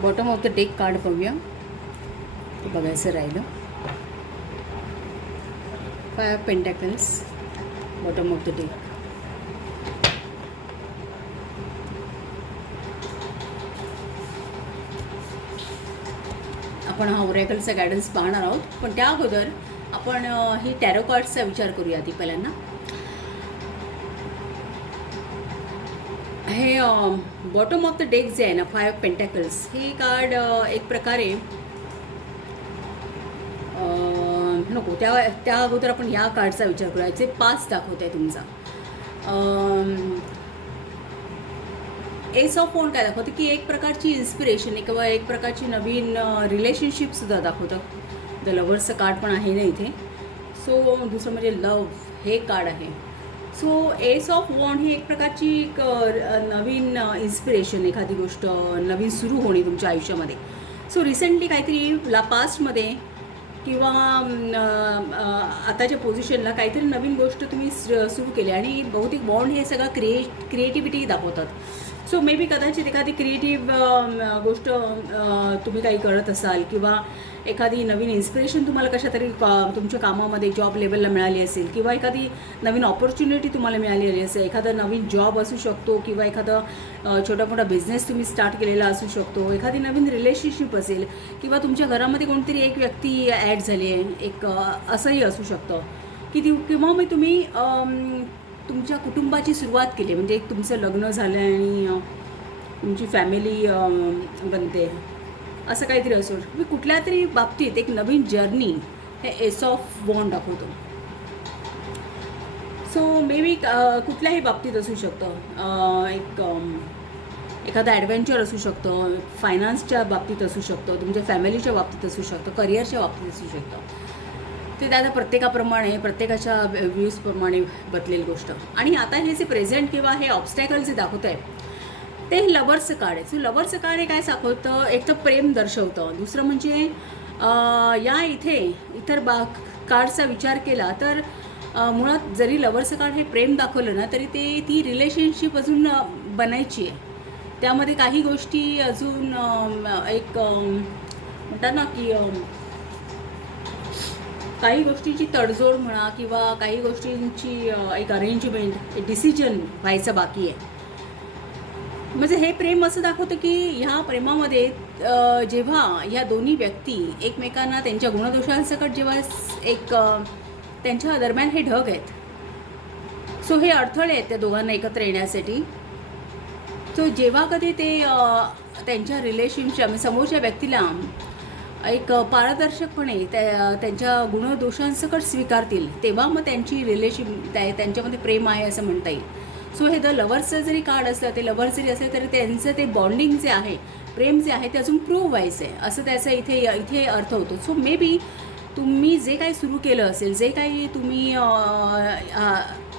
Bottom of the deck card पाहूया, ते बघायचं राहिलं. 5 of pentacles, bottom of the deck. आपण हा ओरॅकलचा गायडन्स पाहणार आहोत, पण त्या अगोदर आपण ही टॅरो कार्ड्सचा विचार करूया आधी पहिल्यांदा. हे बॉटम ऑफ द डेक जे आहे ना, 5 ऑफ पेंटॅकल्स, हे कार्ड एक प्रकारे नको त्या अगोदर आपण या कार्डचा विचार करूया. जे 5 दाखवत आहे तुमचा. एस ऑफ वॉन्ड काय दाखवतं की एक प्रकारची इन्स्पिरेशन आहे किंवा एक प्रकारची नवीन रिलेशनशिपसुद्धा दाखवतं. द लवर्सचं कार्ड पण आहे ना इथे. सो दुसरं म्हणजे लव हे कार्ड आहे. सो एस ऑफ वॉन्ड ही एक प्रकारची एक नवीन इन्स्पिरेशन, एखादी गोष्ट नवीन सुरू होणे तुमच्या आयुष्यामध्ये. सो रिसेंटली काहीतरी पास्टमध्ये किंवा आताच्या पोझिशनला काहीतरी नवीन गोष्ट तुम्ही सुरू केली आणि बहुतेक बॉन्ड हे सगळं क्रिएटिव्हिटी दाखवतात. सो मे बी कदाचित एखादी क्रिएटिव्ह गोष्ट तुम्ही काही करत असाल किंवा एखादी नवीन इन्स्पिरेशन तुम्हाला कशा तरी तुमच्या कामामध्ये जॉब लेवलला मिळाली असेल किंवा एखादी नवीन ऑपॉर्च्युनिटी तुम्हाला मिळालेली असेल. एखादा नवीन जॉब असू शकतो किंवा एखादा छोटा मोठा बिझनेस तुम्ही स्टार्ट केलेला असू शकतो. एखादी नवीन रिलेशनशिप असेल किंवा तुमच्या घरामध्ये कोणतरी एक व्यक्ती ॲड झाली आहे, एक असंही असू शकतं की किंवा मग तुम्ही तुमच्या कुटुंबाची सुरुवात केली, म्हणजे एक तुमचं लग्न झालं आणि तुमची फॅमिली बनते, असं काहीतरी असो. मी कुठल्या तरी बाबतीत एक नवीन जर्नी हे एस ऑफ वॉन्ड दाखवतो. सो मे बी कुठल्याही बाबतीत असू शकतं. एखादा ॲडव्हेंचर असू शकतं, फायनान्सच्या बाबतीत असू शकतं, तुमच्या फॅमिलीच्या बाबतीत असू शकतं, करिअरच्या बाबतीत असू शकतं. ते त्याला प्रत्येकाप्रमाणे, प्रत्येकाच्या व्ह्यूजप्रमाणे बदलेल गोष्ट. आणि आता हे जे प्रेझेंट किंवा हे ऑब्स्टॅकल जे दाखवत आहे ते लवर्सचं कार्ड आहे. सो लवर्सचं कार्ड हे काय दाखवतं, एक तर प्रेम दर्शवतं, दुसरं म्हणजे या इतर कार्डचा विचार केला तर मुळात जरी लवर्सचं कार्ड हे प्रेम दाखवलं ना तरी ती रिलेशनशिप अजून बनायची आहे. त्यामध्ये काही गोष्टी अजून एक म्हणतात ना की काही गोष्टींची तडजोड म्हणा किंवा काही गोष्टींची एक अरेंजमेंट, डिसिजन व्हायचं बाकी आहे. म्हणजे हे प्रेम असं दाखवतं की ह्या प्रेमामध्ये जेव्हा ह्या दोन्ही व्यक्ती एकमेकांना त्यांच्या गुणदोषांसकट जेव्हा एक त्यांच्या दरम्यान हे ढग आहेत. सो हे अडथळे आहेत त्या दोघांना एकत्र येण्यासाठी. सो जेव्हा कधी ते त्यांच्या रिलेशनशिप समोरच्या व्यक्तीला एक पारदर्शकपणे त्यांच्या गुणदोषांसकट स्वीकारतील तेव्हा मग त्यांची त्यांच्यामध्ये प्रेम आहे असं म्हणता येईल. सो हे द लवर्सचं जरी कार्ड असलं, ते लवर्स जरी असले तरी त्यांचं ते बॉन्डिंग जे आहे, प्रेम जे आहे ते अजून प्रूव्ह व्हायचं आहे असं त्याचा इथे अर्थ होतो. सो मे बी तुम्ही जे काही सुरू केलं असेल, जे काही तुम्ही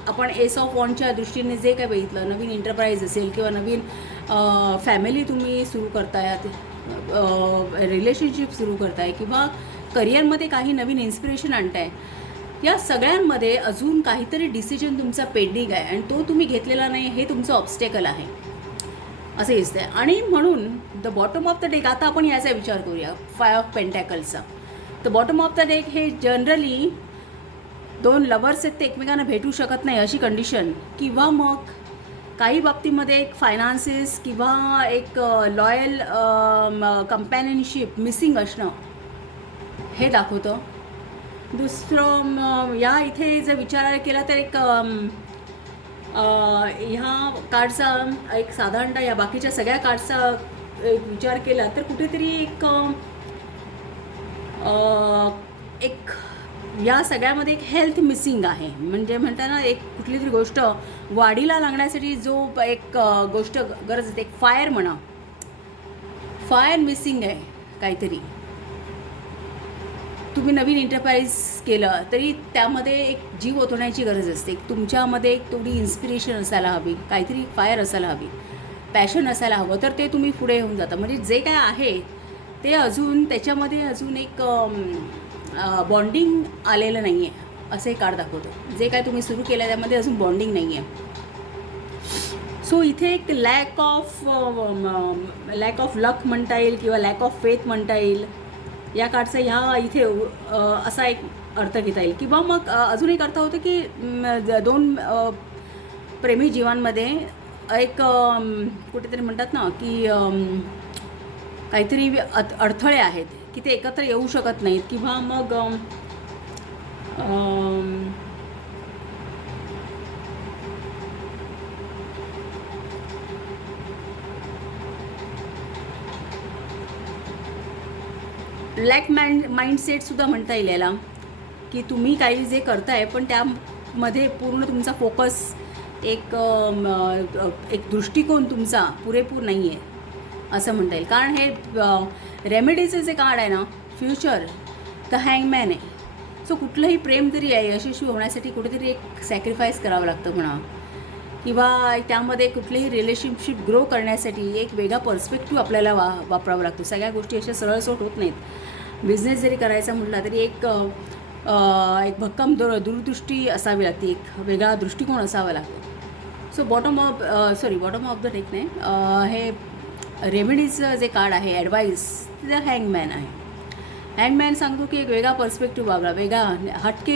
आपण एस ऑफ वॉन्डच्या दृष्टीने जे काही बघितलं, नवीन एंटरप्राईज असेल किंवा नवीन फॅमिली तुम्ही सुरू करताय, रिलेशनशिप सुरू करताय किंवा करिअरमध्ये काही नवीन इन्स्पिरेशन आणताय, या सगळ्यांमध्ये अजून काहीतरी डिसिजन तुमचा पेंडिंग आहे आणि तो तुम्ही घेतलेला नाही, हे तुमचं ऑब्स्टेकल आहे असं दिसतंय. आणि म्हणून the bottom of the deck, आता आपण याचा विचार करूया 5 ऑफ पेंटॅकल्सचा. The bottom of the deck हे जनरली दोन लवर्स आहेत ते एकमेकांना भेटू शकत नाही अशी कंडिशन, किंवा मग काही बाबतीमध्ये एक फायनान्सेस किंवा एक लॉयल कंपॅनियनशिप मिसिंग असणं हे दाखवतं. दुसरं या इथे जर विचार केला तर एक ह्या कार्डचा एक साधारणतः या बाकीच्या सगळ्या कार्डचा एक विचार केला तर कुठेतरी एक या सगळ्यामध्ये एक हेल्थ मिसिंग आहे. म्हणजे म्हणताना एक कुठली तरी गोष्ट वाढीला लागण्यासाठी जो एक गोष्ट गरज असते, एक फायर म्हणा, फायर मिसिंग आहे काहीतरी. तुम्ही नवीन एंटरप्राइज केलं तरी त्यामध्ये एक जीव ओतण्याची गरज असते. तुमच्यामध्ये एक थोडी इन्स्पिरेशन असायला हवी, काहीतरी फायर असायला हवी, पॅशन असायला हवं, तर ते तुम्ही पुढे येऊन जाता. म्हणजे जे काय आहे ते अजून त्याच्यामध्ये अजून एक बॉन्डिंग आलेलं नाही आहे असं एक कार्ड दाखवतो. जे काय तुम्ही सुरू केलं त्यामध्ये अजून बॉन्डिंग नाही आहे. सो इथे एक लॅक ऑफ लक म्हणता येईल किंवा लॅक ऑफ फेथ म्हणता येईल या कार्डचा ह्या इथे असा एक अर्थ घेता येईल. किंवा मग अजून एक अर्थ होतो की दोन प्रेमी जीवांमध्ये एक कुठेतरी म्हणतात ना की काहीतरी अडथळे आहेत की ते एकत्र येऊ शकत नाहीत, किंवा मग लॅक माइंडसेटसुद्धा म्हणता येईल याला, की तुम्ही काही जे करताय पण त्यामध्ये पूर्ण तुमचा फोकस एक दृष्टिकोन तुमचा पुरेपूर नाही आहे असं म्हणता येईल. कारण हे रेमेडीचं जे कार्ड आहे ना, फ्युचर द हँगमॅन आहे. सो कुठलंही प्रेम तरी आहे यशस्वी होण्यासाठी कुठेतरी एक सॅक्रिफाईस करावं लागतं म्हणा, किंवा त्यामध्ये कुठलीही रिलेशनशिप ग्रो करण्यासाठी एक वेगळा पर्स्पेक्टिव्ह आपल्याला वापरावा लागतो. सगळ्या गोष्टी अशा सरळसोट होत नाहीत. बिझनेस जरी करायचा म्हटला तरी एक भक्कम दूरदृष्टी असावी लागते, एक वेगळा दृष्टिकोन असावा लागतो. So bottom of the deck नाही, हे रेमेडीचं जे कार्ड आहे ॲडवाईस ते हँगमॅन आहे. हँगमॅन सांगतो की एक वेगळा पर्स्पेक्टिव्ह वापरा, वेगळा हटके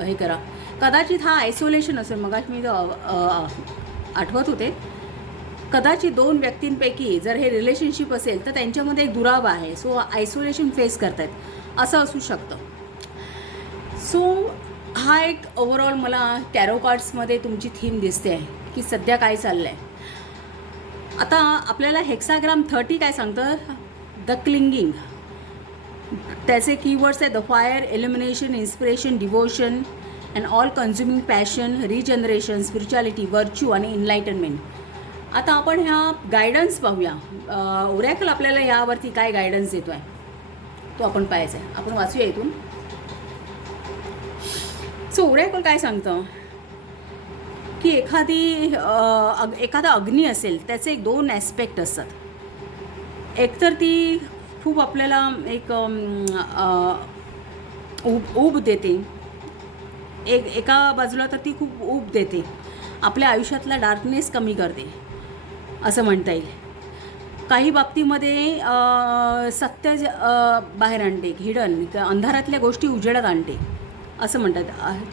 हे करा. कदाचित हा आयसोलेशन असेल. मगाशी मी आठवत होते, कदाचित दोन व्यक्तींपैकी जर हे रिलेशनशिप असेल तर त्यांच्यामध्ये एक दुरावा आहे. सो आयसोलेशन फेस करतायत असं असू शकतं. सो हा एक ओव्हरऑल मला टॅरो कार्ड्समध्ये तुमची थीम दिसते आहे की सध्या काय चाललं आहे. आता आपल्याला हेक्साग्राम 30 काय सांगतं, द क्लिंगिंग. त्याचे कीवर्ड्स आहे the fire, elimination, inspiration, devotion and all consuming passion, regeneration, spirituality, virtue आणि इनलाइटनमेंट. आता आपण ह्या गायडन्स पाहूया. ओरॅकल आपल्याला यावरती काय गायडन्स देतो आहे तो आपण पाहायचा आहे. आपण वाचूया इथून. सो ओरॅकल काय सांगतं की एखादा अग्नी असेल त्याचे एक 2 ॲस्पेक्ट असतात. एकतर ती खूप आपल्याला एक ऊब देते, एका बाजूला तर ती खूप ऊब देते, आपल्या आयुष्यातला डार्कनेस कमी करते असं म्हणता येईल. काही बाबतीमध्ये सत्य बाहेर आणते, हिडन अंधारातल्या गोष्टी उजेडात आणते असं म्हणतात.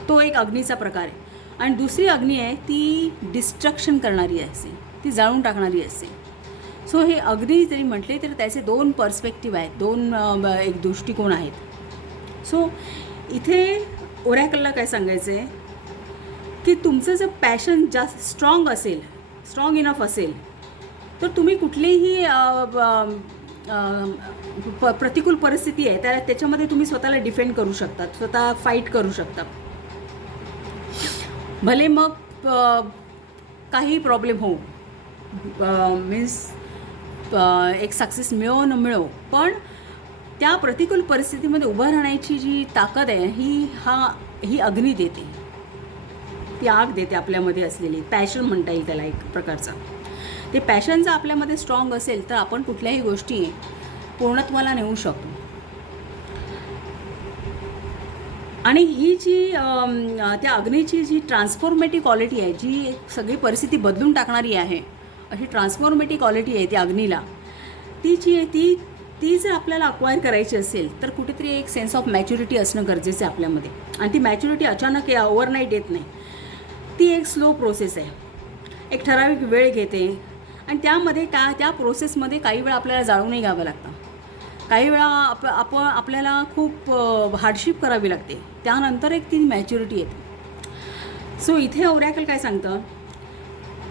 तो एक अग्नीचा प्रकार आहे. आणि दुसरी अग्नी आहे ती डिस्ट्रक्शन करणारी असते, ती जाळून टाकणारी असते. सो हे अग्नी जरी म्हटले तर त्याचे 2 पर्स्पेक्टिव्ह आहेत, 2 एक दृष्टिकोन आहेत. सो इथे ओरॅकलला काय सांगायचं आहे की तुमचं जर पॅशन जास्त स्ट्रॉंग इनफ असेल तर तुम्ही कुठलीही प्रतिकूल परिस्थिती आहे त्याच्यामध्ये तुम्ही स्वतःला डिफेंड करू शकता, स्वतः फाईट करू शकता. भले मग काही प्रॉब्लेम हो, मीन्स एक सक्सेस मिळो न मिळो, पण त्या प्रतिकूल परिस्थितीमध्ये उभं राहण्याची जी ताकद आहे ही अग्नी देते, ती आग देते आपल्यामध्ये असलेली. पॅशन म्हणता येईल त्याला एक प्रकारचा. ते पॅशन जर आपल्यामध्ये स्ट्रॉंग असेल तर आपण कुठल्याही गोष्टी पूर्णत्वाला नेऊ शकतो. आणि ही जी त्या अग्नीची जी ट्रान्सफॉर्मेटिव्ह क्वालिटी आहे, जी सगळी परिस्थिती बदलून टाकणारी आहे, अशी ट्रान्सफॉर्मेटिव्ह क्वालिटी आहे त्या अग्नीला, ती जी आहे ती जर आपल्याला अक्वायर करायची असेल तर कुठेतरी एक सेन्स ऑफ मॅच्युरिटी असणं गरजेचं आहे आपल्यामध्ये. आणि ती मॅच्युरिटी अचानक ओव्हरनाईट येत नाही, ती एक स्लो प्रोसेस आहे, एक ठराविक वेळ घेते. आणि त्यामध्ये त्या प्रोसेसमध्ये काही वेळा आपल्याला जाळूनही घ्यावं लागतं, काही वेळा आपल्याला खूप हार्डशिप करावी लागते, त्यानंतर एक ती मॅच्युरिटी येते. सो इथे ओरॅकल काय सांगतं,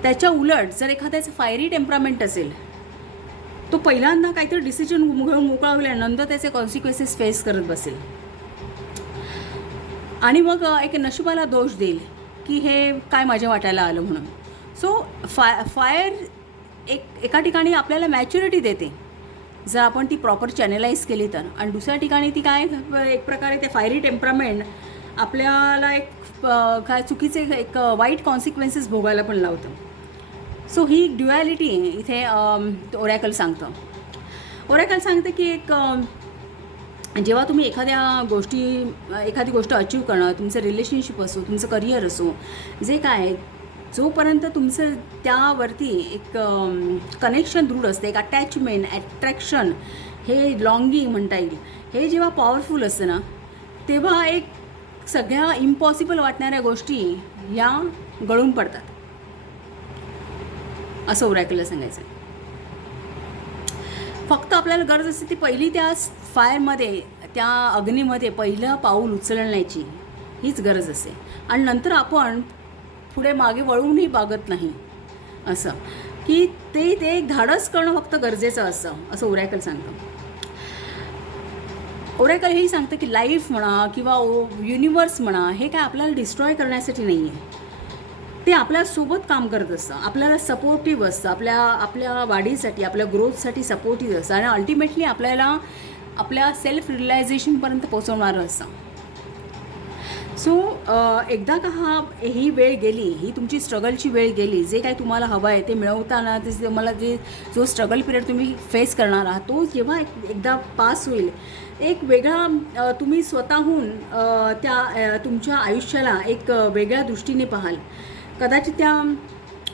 त्याच्या उलट जर एखाद्याचं फायरी टेम्परामेंट असेल, तो पहिल्यांदा काहीतरी डिसिजन घेऊन मोकळा होल्यानंतर त्याचे कॉन्सिक्वेन्सेस फेस करत बसेल आणि मग एक नशिबाला दोष देईल की हे काय माझ्या वाट्याला आलं म्हणून. सो फायर एका ठिकाणी आपल्याला मॅच्युरिटी देते जर आपण ती प्रॉपर चॅनलाइज केली तर, आणि दुसऱ्या ठिकाणी ती काय एक प्रकारे ते फायरी टेम्परामेंट आपल्याला एक काय चुकीचे एक वाईट कॉन्सिक्वेन्सेस भोगायला पण लावतं. सो ही ड्युॲलिटी इथे ओरॅकल सांगतं. ओरॅकल सांगते की एक जेव्हा तुम्ही एखादी गोष्ट अचीव करणं, तुमचं रिलेशनशिप असो, तुमचं करिअर असो, जे काय, जोपर्यंत तुमचं त्यावरती एक कनेक्शन दृढ असते, एक अटॅचमेंट, ॲट्रॅक्शन, हे लॉंगिंग म्हणता येईल, हे जेव्हा पॉवरफुल असतं ना, तेव्हा एक सगळ्या इम्पॉसिबल वाटणाऱ्या गोष्टी ह्या गळून पडतात, असं ओरॅकलला सांगायचं आहे. फक्त आपल्याला गरज असते ती पहिली त्या फायरमध्ये, त्या अग्नीमध्ये पहिलं पाऊल उचलण्याची, हीच गरज असते. आणि नंतर आपण पुढे मागे वळूनही बघत नाही, असं की ते एक धाडस करणं फक्त गरजेचं असं, असं ओरॅकल सांगतं. ओरॅकल हेही सांगतं की लाईफ म्हणा किंवा युनिवर्स म्हणा, हे काय आपल्याला डिस्ट्रॉय करण्यासाठी नाही आहे, ते आपल्यासोबत काम करत असतं, आपल्याला सपोर्टिव्ह असतं, आपल्या वाढीसाठी, आपल्या ग्रोथसाठी सपोर्टिव्ह असतं आणि अल्टिमेटली आपल्याला आपल्या सेल्फ रिअलायझेशनपर्यंत पोचवणारं असतं. सो एकदा का ही वेळ गेली, ही तुमची स्ट्रगलची वेळ गेली, जे काही तुम्हाला हवं आहे ते मिळवताना ते तुम्हाला जो स्ट्रगल पिरियड तुम्ही फेस करणार आहात, तो जेव्हा एकदा पास होईल, एक वेगळा तुम्ही स्वतःहून तुमच्या आयुष्याला एक वेगळ्या दृष्टीने पाहाल. कदाचित त्या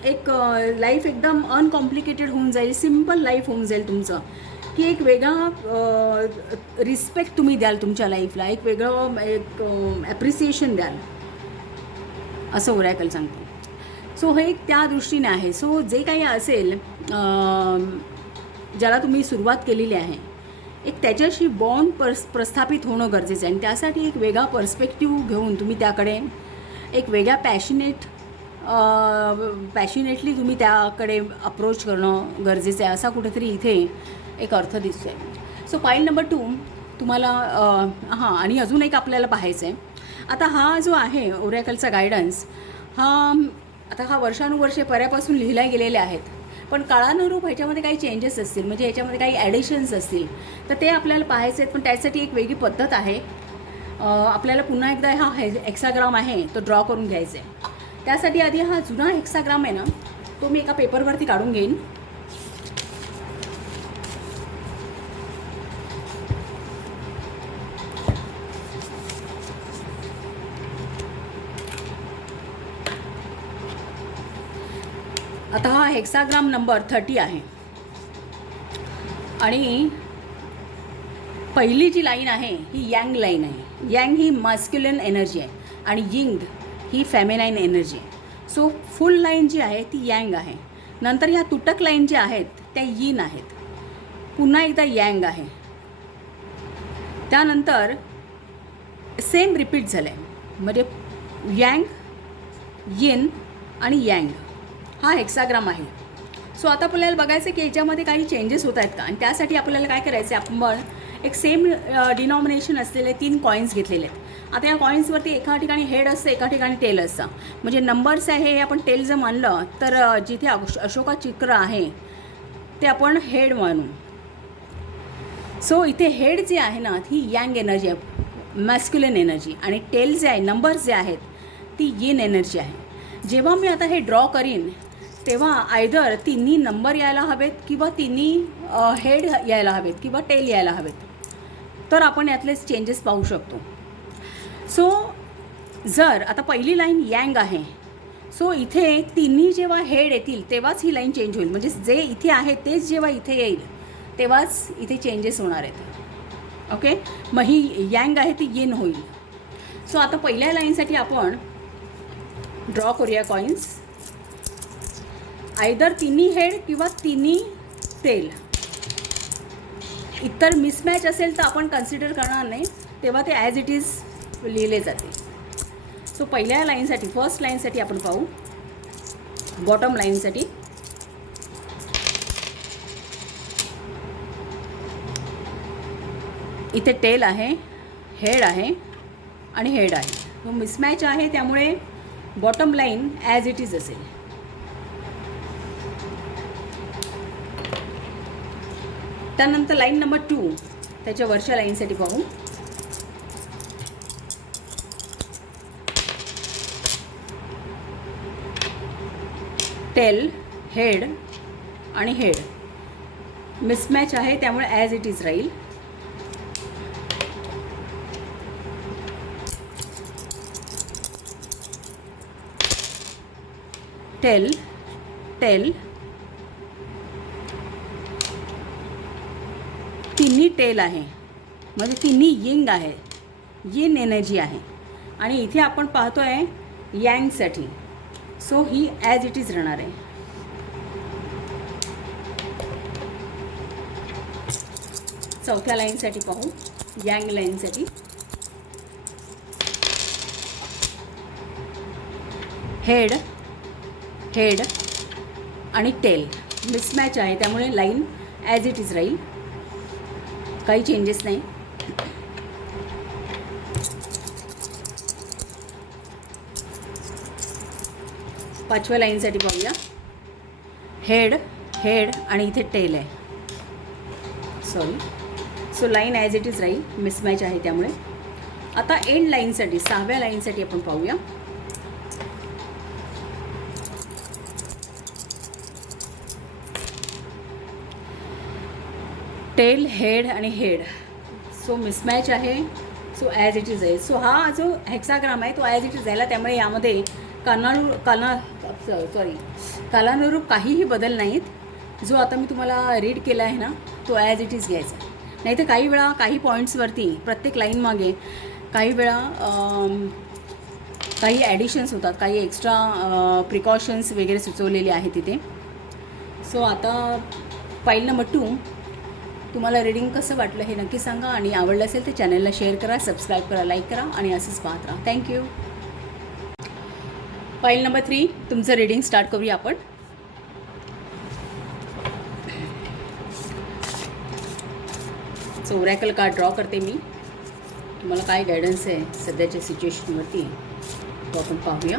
एक लाईफ एकदम अनकॉम्प्लिकेटेड होऊन जाईल, सिम्पल लाईफ होऊन जाईल तुमचं, की एक वेगळा रिस्पेक्ट तुम्ही द्याल तुमच्या लाईफला, एक वेगळं एक ॲप्रिसिएशन द्याल, असं ओरॅकल सांगतो. सो हे त्या दृष्टीने आहे. सो जे काही असेल ज्याला तुम्ही सुरुवात केलेली आहे, एक त्याच्याशी बॉन्ड प्रस्थापित होणं गरजेचं आहे आणि त्यासाठी एक वेगळा पर्स्पेक्टिव्ह घेऊन तुम्ही त्याकडे एक वेगळ्या पॅशनेटली तुम्ही त्याकडे अप्रोच करणं गरजेचं आहे, असा कुठेतरी इथे एक अर्थ दिसतो आहे. सो पॉईंट नंबर 2 तुम्हाला आणि अजून एक आपल्याला पाहायचं आहे. आता हा जो आहे ओरॅकलचा गायडन्स, हा वर्षानुवर्षे पर्यापासून लिहिल्या गेलेले आहेत, पण काळानुरूप ह्याच्यामध्ये काही चेंजेस असतील, म्हणजे ह्याच्यामध्ये काही ॲडिशन्स असतील, तर ते आपल्याला पाहायचे आहेत. पण त्यासाठी एक वेगळी पद्धत आहे. आपल्याला पुन्हा एकदा हा हेक्साग्राम आहे तो ड्रॉ करून घ्यायचा आहे. त्यासाठी आधी हा जुना हेक्साग्राम आहे ना, तो मी एका पेपरवरती काढून घेईन. आता हा हेक्साग्राम नंबर 30 आहे आणि पहिली जी लाईन आहे ही यंग लाईन आहे. यंग ही मॅस्क्युलिन एनर्जी आहे आणि यिंग ही फेमिनाईन एनर्जी आहे. सो फुल लाईन जी आहे ती यंग आहे. नंतर ह्या तुटक लाईन ज्या आहेत त्या यीन आहेत. पुन्हा एकदा यंग आहे. त्यानंतर सेम रिपीट झालं आहे, म्हणजे यंग, यिन आणि यंग हा हेक्साग्राम आहे. सो आता आपल्याला बघायचं की याच्यामध्ये काही चेंजेस होत आहेत का, आणि त्यासाठी आपल्याला काय करायचं आहे, आपण एक सेम डिनॉमिनेशन असलेले 3 कॉईन्स घेतलेले आहेत. आता या कॉईन्सवरती एका ठिकाणी हेड असतं, एका ठिकाणी टेल असतं. म्हणजे नंबर्स आहे हे आपण टेल जर मानलं तर जिथे अशोका चक्र आहे ते आपण हेड मानू. सो इथे हेड जे आहे ना ही यंग एनर्जी आहे, मॅस्क्युलिन एनर्जी, आणि टेल जे आहे, नंबर्स जे आहेत ती यिन एनर्जी आहे. जेव्हा मी आता हे ड्रॉ करीन तेव्हा आयदर तिन्ही नंबर यायला हवेत किंवा तिन्ही हेड यायला हवेत किंवा टेल यायला हवेत, तर आपण यातले चेंजेस पाहू शकतो. सो जर आता पहिली लाईन यंग आहे, सो इथे तिन्ही जेव्हा हेड येतील तेव्हाच ही लाईन चेंज होईल. म्हणजे जे इथे आहे तेच जेव्हा इथे येईल तेव्हाच इथे चेंजेस होणार आहेत. ओके, मग ही यंग आहे ती येन होईल. सो आता पहिल्या लाईनसाठी आपण ड्रॉ करूया कॉईन्स. आयदर तिन्ही हेड किंवा तिन्ही टेल. इतर मिसमॅच असेल तर आपण कन्सिडर करणार नाही, तेव्हा ते ॲज इट इज लिहिले जाते. सो पहिल्या लाईनसाठी, फर्स्ट लाईनसाठी आपण पाहू. बॉटम लाईनसाठी इथे टेल आहे, हेड आहे आणि हेड आहे. तो मिसमॅच आहे, त्यामुळे bottom line as it is असेल. त्यानंतर लाईन नंबर 2, त्याच्या वरच्या लाईनसाठी पाहू. टेल, हेड आणि हेड मिसमॅच आहे, त्यामुळे ॲज इट इज राहील. टेल, टेल, तिन्ही टेल आहे, म्हणजे तिन्ही यिंग आहे, यिन एनर्जी आहे. आणि इथे आपण पाहतो आहे यंगसाठी, सो ही ॲज इट इज राहणार आहे. चौथ्या लाईनसाठी पाहू, यंग लाईनसाठी. हेड, हेड आणि टेल मिसमॅच आहे, त्यामुळे लाईन ॲज इट इज राहील, काही चेंजेस नाही. पाचव्या लाईनसाठी पाहूया. हेड, हेड आणि इथे टेल आहे, sorry. So line as it is राहील, मिसमॅच आहे त्यामुळे. आता एंड लाईनसाठी, सहाव्या लाईनसाठी आपण पाहूया. टेल, हेड आणि हेड, सो मिसमॅच आहे, सो ॲज इट इज आहे. सो हा जो हेक्साग्राम आहे तो ॲज इट इज राहिला, त्यामुळे यामध्ये कालानुरूप काहीही बदल नाहीत. जो आता मी तुम्हाला रीड केला आहे ना, तो ॲज इट इज घ्यायचा. नाही तर काही वेळा काही पॉईंट्सवरती प्रत्येक लाईन मागे काही वेळा काही ॲडिशन्स होतात, काही एक्स्ट्रा प्रिकॉशन्स वगैरे सुचवलेले आहेत तिथे. सो आता फाईल नंबर 2, तुम्हाला रीडिंग कसं वाटलं हे नक्की सांगा. आणि आवडलं असेल तर चॅनलला शेअर करा, सबस्क्राईब करा, लाईक करा आणि असंच पाहत राहा. थँक्यू. फाईल नंबर 3, तुमचं रीडिंग स्टार्ट करूया आपण. सो ओरॅकल कार्ड ड्रॉ करते मी. तुम्हाला काय गायडन्स आहे सध्याच्या सिच्युएशनवरती तो आपण पाहूया.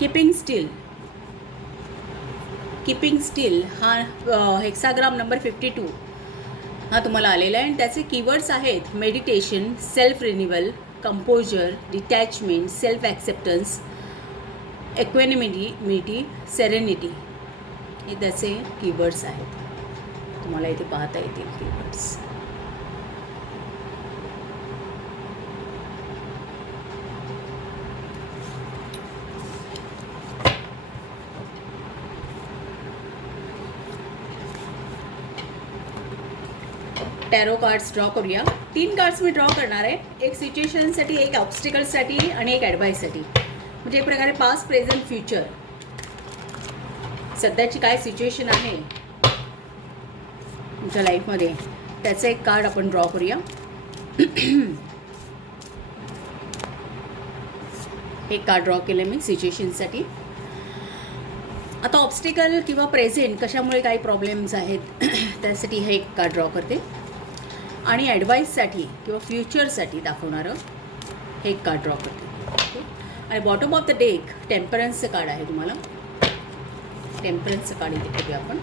Keeping steel. कीपिंग स्टील हा हेक्साग्राम नंबर 52 हा तुम्हाला आलेला आहे. आणि त्याचे कीवर्ड्स आहेत meditation, self renewal, composer, detachment, self acceptance, equanimity, serenity. हे त्याचे कीवर्ड्स आहेत, तुम्हाला इथे पाहता येतील कीवर्ड्स. टॅरो कार्ड्स ड्रॉ करूया. 3 कार्ड्स मी ड्रॉ करणार आहे, एक सिच्युएशनसाठी, एक ऑब्स्टिकल्ससाठी आणि एक ॲडवाईससाठी. म्हणजे एक प्रकारे पास्ट, प्रेझेंट, फ्युचर, सध्याची काय सिच्युएशन आहे तुमच्या लाईफमध्ये त्याचं एक कार्ड आपण ड्रॉ करूया. एक कार्ड ड्रॉ केलं मी सिच्युएशनसाठी. आता ऑब्स्टिकल किंवा प्रेझेंट कशामुळे काही प्रॉब्लेम्स आहेत त्यासाठी हे एक कार्ड ड्रॉ करते. आणि ॲडवाईससाठी किंवा फ्युचरसाठी दाखवणारं हे एक कार्ड ड्रॉ करते. ओके. आणि बॉटम ऑफ द डेक टेम्परन्सचं कार्ड आहे. तुम्हाला टेम्परन्सचं कार्ड इथे घेऊया आपण.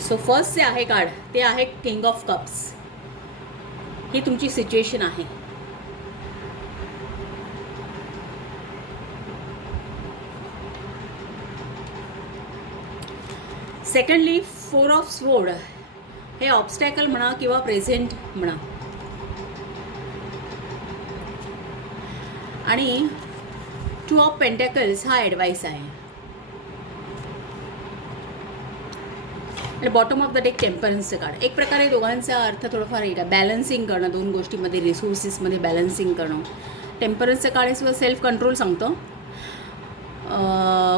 सो फर्स्ट जे आहे कार्ड ते आहे किंग ऑफ कप्स. ही तुमची सिच्युएशन आहे. Secondly 4 of sword. हे ऑब्स्टॅकल म्हणा किंवा प्रेझेंट म्हणा. आणि 2 ऑफ पेंटॅकल्स हा ॲडवाईस आहे. आणि बॉटम ऑफ द डेक टेम्परन्सचं कार्ड. एक प्रकारे दोघांचा अर्थ थोडंफार एक आहे, बॅलन्सिंग करणं, दोन गोष्टीमध्ये रिसोर्सेसमध्ये बॅलन्सिंग करणं. टेम्परन्सचं कार्ड हे सुद्धा सेल्फ कंट्रोल सांगतं.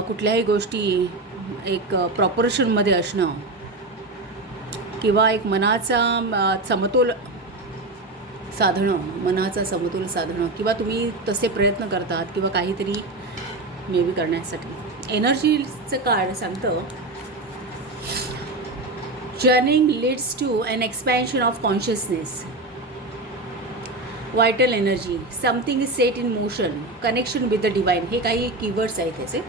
कुठल्याही गोष्टी एक प्रॉपोर्शनमध्ये असणं किंवा एक मनाचा समतोल साधणं किंवा तुम्ही तसे प्रयत्न करतात किंवा काहीतरी मे बी करण्यासाठी. एनर्जीचं कार्ड सांगतं journeying leads to an expansion of consciousness, vital energy, something is set in motion, connection with the divine. हे काही कीवर्ड्स आहेत त्याचे.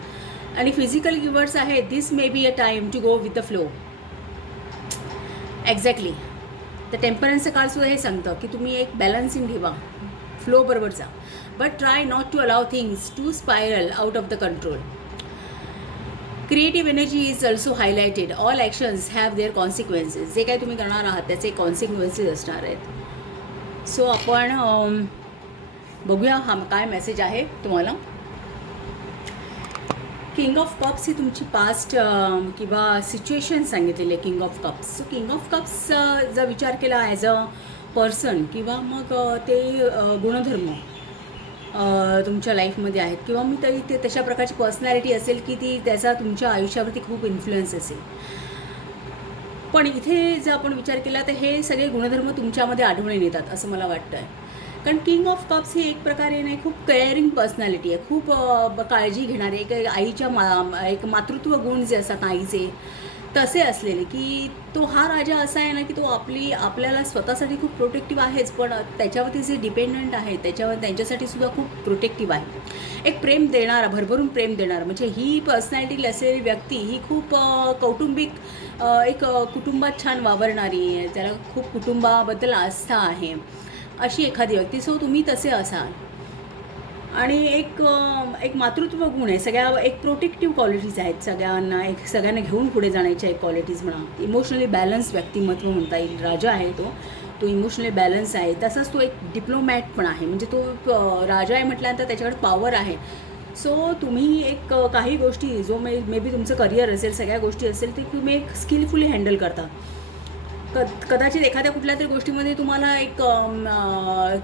आणि फिजिकल कीवर्ड्स आहेत this may be a time to go with the flow. Exactly. तर टेम्परन्सचं कार्डसुद्धा हे सांगतं की तुम्ही एक बॅलन्सिंग ठेवा, फ्लो बरोबर जा, but try not to allow things to spiral out of the control. Creative energy is also highlighted. All actions have their consequences. जे काही तुम्ही करणार आहात त्याचे कॉन्सिक्वेन्सेस असणार आहेत. सो आपण बघूया हा काय मेसेज आहे तुम्हाला. किंग ऑफ कप्स ही तुमची पास्ट किंवा सिच्युएशन सांगितलेली आहे. King of cups. So king of cups जर विचार केला ॲज अ पर्सन किंवा मग ते गुणधर्म तुमच्या लाईफमध्ये आहेत किंवा मी तरी ते तशा प्रकारची पर्सनॅलिटी असेल की ती त्याचा तुमच्या आयुष्यावरती खूप इन्फ्लुएन्स असेल. पण इथे जर आपण विचार केला तर हे सगळे गुणधर्म तुमच्यामध्ये आढळून येतात असं मला वाटतं आहे. कारण किंग ऑफ कप्स ही एक प्रकारे नाही खूप केअरिंग पर्सनॅलिटी आहे, खूप काळजी घेणारे, एक आईच्या एक मातृत्व गुण जे असतात आईचे तसे असलेले, की तो हा राजा असा आहे ना की तो आपल्याला स्वतःसाठी खूप प्रोटेक्टिव्ह आहेच, पण त्याच्यावरती जे डिपेंडंट आहे त्याच्यावर त्यांच्यासाठी सुद्धा खूप प्रोटेक्टिव्ह आहे. एक प्रेम देणारा, भरभरून प्रेम देणारा, म्हणजे ही पर्सनॅलिटी असलेली व्यक्ती ही खूप कौटुंबिक एक कुटुंबात छान वावरणारी, त्याला खूप कुटुंबाबद्दल आस्था आहे अशी एखादी व्यक्ती. सो तुम्ही तसे असाल. आणि एक मातृत्व गुण आहे, एक प्रोटेक्टिव्ह क्वालिटीज आहेत सगळ्यांना, सगळ्यांना घेऊन पुढे जाण्याच्या एक क्वालिटीज म्हणा. इमोशनली बॅलन्स व्यक्तिमत्व म्हणता येईल. राजा आहे तो इमोशनली बॅलन्स आहे. तसंच तो एक डिप्लोमॅट पण आहे, म्हणजे तो राजा आहे म्हटल्यानंतर त्याच्याकडे पॉवर आहे. सो तुम्ही एक काही गोष्टी जो मे बी तुमचं करिअर असेल, सगळ्या गोष्टी असेल ते तुम्ही एक स्किलफुली हँडल करता. कदाचित एखाद्या कुठल्या तरी गोष्टीमध्ये तुम्हाला एक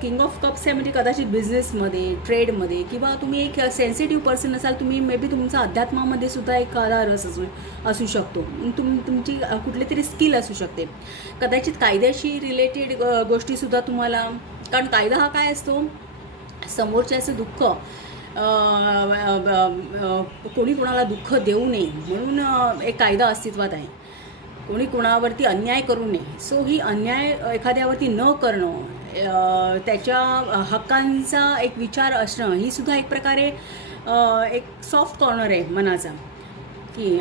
किंग ऑफ कप्स आहे, म्हणजे कदाचित बिझनेसमध्ये, ट्रेडमध्ये, किंवा तुम्ही एक सेन्सिटिव्ह पर्सन असाल, तुम्ही मे बी तुमचा अध्यात्मामध्ये सुद्धा एखादा रस असू शकतो. तुमची कुठली तरी स्किल असू शकते. कदाचित कायद्याशी रिलेटेड गोष्टीसुद्धा तुम्हाला, कारण कायदा हा काय असतो, समोरच्याचं दुःख कोणी कोणाला दुःख देऊ नये म्हणून एक कायदा अस्तित्वात आहे. कोणी कोणावरती अन्याय करू नये. सो ही अन्याय एखाद्यावरती न करणं, त्याच्या हक्कांचा एक विचार असणं, ही सुद्धा एक प्रकारे एक सॉफ्ट कॉर्नर आहे मनाचा. की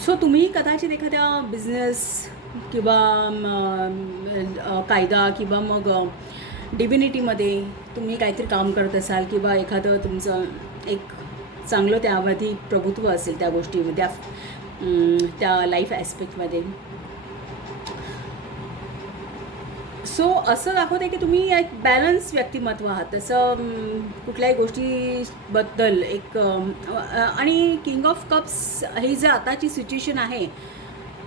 सो तुम्ही कदाचित एखाद्या बिझनेस किंवा कायदा किंवा मग डिव्हिनिटीमध्ये तुम्ही काहीतरी काम करत असाल किंवा एखादं तुमचं एक चांगलं त्यामध्ये प्रभुत्व असेल त्या गोष्टीमध्ये, त्या लाईफ ॲस्पेक्टमध्ये. सो असं दाखवते की तुम्ही एक बॅलन्स व्यक्तिमत्व आहात. तसं कुठल्याही गोष्टीबद्दल एक आणि किंग ऑफ कप्स ही जर आताची सिच्युएशन आहे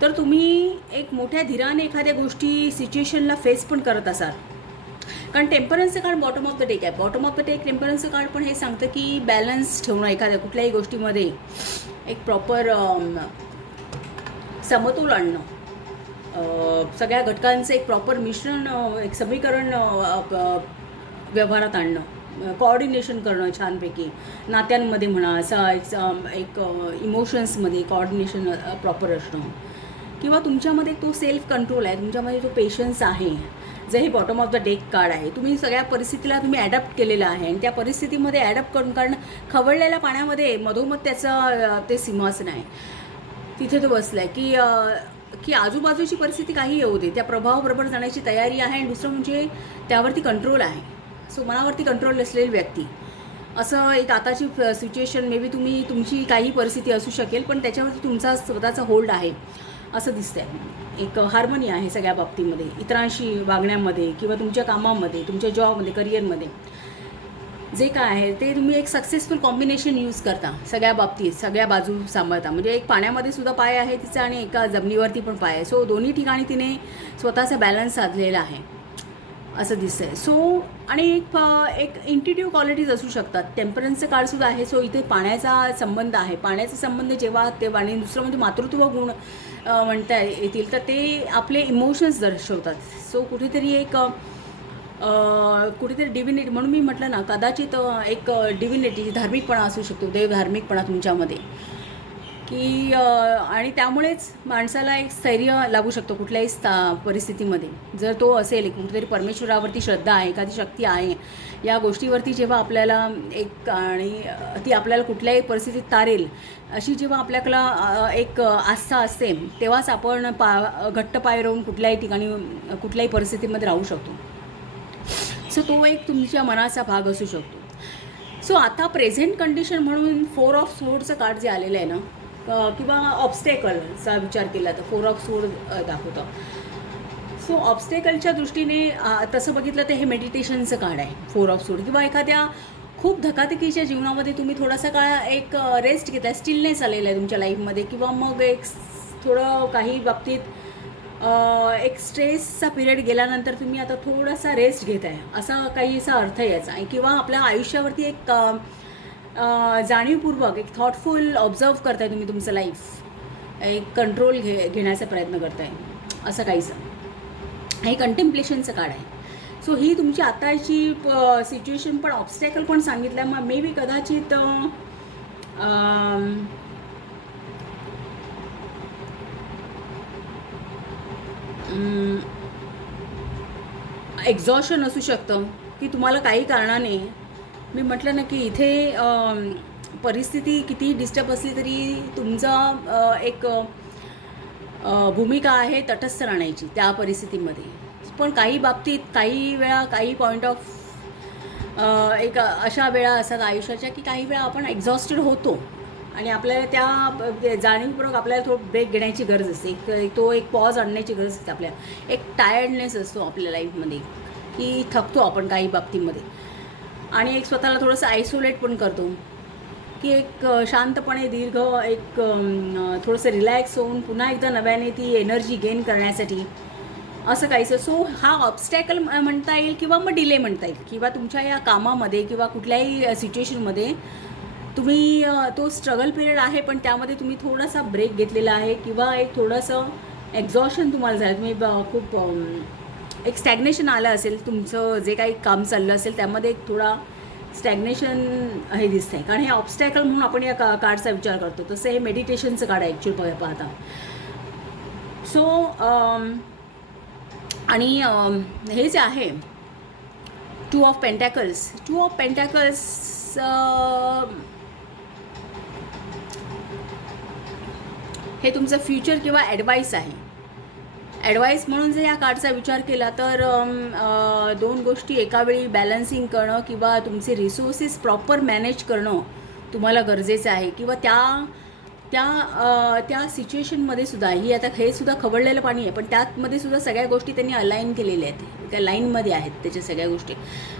तर तुम्ही एक मोठ्या धीराने एखाद्या गोष्टी सिच्युएशनला फेस पण करत असाल. कारण टेम्परन्सचं card bottom of the deck आहे. बॉटम ऑफ द डेक टेम्परन्सचं कार्ड पण हे सांगतं की बॅलन्स ठेवणं एखाद्या कुठल्याही गोष्टीमध्ये, एक प्रॉपर समतोल आणणं, सगळ्या घटकांचं एक प्रॉपर मिश्रण, एक समीकरण व्यवहारात आणणं, कोऑर्डिनेशन करणं छानपैकी नात्यांमध्ये म्हणा, असं एक इमोशन्समध्ये कॉर्डिनेशन प्रॉपर असणं, किंवा तुमच्यामध्ये तो सेल्फ कंट्रोल आहे, तुमच्यामध्ये तो पेशन्स आहे. जे हे bottom of the deck card आहे, तुम्ही सगळ्या परिस्थितीला तुम्ही ॲडॅप्ट केलेलं आहे आणि त्या परिस्थितीमध्ये ॲडॅप्ट करून, कारण खवळलेल्या पाण्यामध्ये मधोमध त्याचं ते सिंहासन आहे, तिथे तो बसला आहे की आजूबाजूची परिस्थिती काही येऊ दे, त्या प्रभावाबरोबर जाण्याची तयारी आहे. आणि दुसरं म्हणजे त्यावरती कंट्रोल आहे. सो मनावरती कंट्रोल असलेली व्यक्ती. असं एक आताची सिच्युएशन मे बी तुमची काही परिस्थिती असू शकेल, पण त्याच्यावरती तुमचा स्वतःचा होल्ड आहे असं दिसतंय. एक हार्मनी आहे सगळ्या बाबतीमध्ये, इतरांशी वागण्यामध्ये किंवा तुमच्या कामामध्ये, तुमच्या जॉबमध्ये, करिअरमध्ये जे काय आहे ते तुम्ही एक सक्सेसफुल कॉम्बिनेशन यूज करता सगळ्या बाबतीत, सगळ्या बाजू सांभाळता. म्हणजे एक पाण्यामध्ये सुद्धा पाय आहे तिचा आणि एका जमिनीवरती पण पाय आहे. सो दोन्ही ठिकाणी तिने स्वतःचा बॅलन्स साधलेला आहे असं दिसतंय. सो आणि एक इंट्युटिव्ह क्वालिटीज असू शकतात. टेम्परन्सचं काळसुद्धा आहे. सो इथे पाण्याचा संबंध आहे. पाण्याचा संबंध जेव्हा ते आणि दुसरं म्हणजे मातृत्व गुण म्हणता येतील, तर ते आपले इमोशन्स दर्शवतात. सो कुठेतरी कुठेतरी डिव्हिनिटी, म्हणून मी म्हटलं ना, कदाचित एक डिव्हिनिटी, धार्मिकपणा असू शकतो, देव धार्मिकपणा तुमच्यामध्ये, की आणि त्यामुळेच माणसाला एक स्थैर्य लागू शकतो कुठल्याही परिस्थितीमध्ये. जर तो असेल, कुठेतरी परमेश्वरावरती श्रद्धा आहे, एखादी शक्ती आहे, या गोष्टीवरती जेव्हा आपल्याला एक आणि ती आपल्याला कुठल्याही परिस्थितीत तारेल अशी जेव्हा आपल्याला एक आस्था असते, तेव्हाच आपण घट्ट पाय रोवून कुठल्याही ठिकाणी कुठल्याही परिस्थितीमध्ये राहू शकतो. सो तो एक तुमच्या मनाचा भाग असू शकतो. सो आता प्रेझेंट कंडिशन म्हणून 4 ऑफ स्वोर्डचं कार्ड जे आलेलं आहे ना, किंवा ऑब्स्टेकलचा विचार केला तर 4 ऑफ स्वोर्ड दाखवतं. सो ऑब्स्टेकलच्या दृष्टीने तसं बघितलं तर हे मेडिटेशनचं कार्ड आहे 4 ऑफ स्वोर्ड. किंवा एखाद्या खूप धकाधकीच्या जीवनामध्ये तुम्ही थोडासा काळ एक रेस्ट घेताय, स्टिलनेस आलेला आहे तुमच्या लाईफमध्ये, किंवा मग एक थोडं काही बाबतीत एक स्ट्रेसचा पिरियड गेल्यानंतर तुम्ही आता थोडासा रेस्ट घेत आहे, असा काहीसा अर्थ याचा आहे. किंवा आपल्या आयुष्यावरती एक जाणीवपूर्वक एक थॉटफुल ऑब्झर्व करताय तुम्ही तुमचं लाईफ, एक कंट्रोल घेण्याचा प्रयत्न करताय, असं काहीसं. हे कंटेम्प्लेशनचं कार्ड आहे. सो ही तुमची आताची सिच्युएशन पण ऑब्स्टॅकल पण सांगितलं. मग मे बी कदाचित एक्झॉशन असू शकतं, की तुम्हाला काही कारणाने, मी म्हटलं ना की इथे परिस्थिती किती डिस्टर्ब असली तरी तुमचा एक भूमिका आहे तटस्थ राहण्याची त्या परिस्थितीमध्ये. पण काही बाबतीत, काही वेळा, काही पॉईंट ऑफ एक अशा वेळा असतात आयुष्याच्या की काही वेळा आपण एक्झॉस्टेड होतो आणि आपल्याला त्या जाणीवपूर्वक आपल्याला थोडं ब्रेक घेण्याची गरज असते. तो एक पॉज आणण्याची गरज असते आपल्याला. एक टायर्डनेस असतो आपल्या लाईफमध्ये, की थकतो आपण काही बाबतीमध्ये, आणि एक स्वतःला थोडंसं आयसोलेट पण करतो, की एक शांतपणे दीर्घ एक थोडंसं रिलॅक्स होऊन पुन्हा एकदा नव्याने ती एनर्जी गेन करण्यासाठी असं काहीसं. सो हा ऑब्स्टॅकल म्हणता येईल किंवा मग डिले म्हणता येईल, किंवा तुमच्या या कामामध्ये किंवा कुठल्याही सिच्युएशनमध्ये तुम्ही तो स्ट्रगल पिरियड आहे, पण त्यामध्ये तुम्ही थोडासा ब्रेक घेतलेला आहे, किंवा एक थोडंसं एक्झॉशन तुम्हाला झालं. तुम्ही खूप एक स्टॅग्नेशन आलं असेल, तुमचं जे काही काम चाललं असेल त्यामध्ये एक थोडा स्टॅग्नेशन हे दिसतं आहे. कारण हे ऑब्स्टॅकल म्हणून आपण या कार्डचा विचार करतो, तसं हे मेडिटेशनचं कार्ड आहे ॲक्च्युअली पाहता. सो आणि हे जे आहे 2 ऑफ पेंटॅकल्स, 2 ऑफ पेंटॅकल्स हे तुमचं फ्युचर किंवा ॲडवाईस आहे. ॲडवाईस म्हणून जर या कार्डचा विचार केला तर 2 गोष्टी एका वेळी बॅलन्सिंग करणं किंवा तुमचे रिसोर्सेस प्रॉपर मॅनेज करणं तुम्हाला गरजेचं आहे. किंवा त्या सिच्युएशनमध्ये सुद्धा ही आता हे सुद्धा खवळलेलं पाणी आहे, पण त्यामध्ये सुद्धा सगळ्या गोष्टी त्यांनी अलाईन केलेल्या आहेत, त्या लाईनमध्ये आहेत त्याच्या सगळ्या गोष्टी.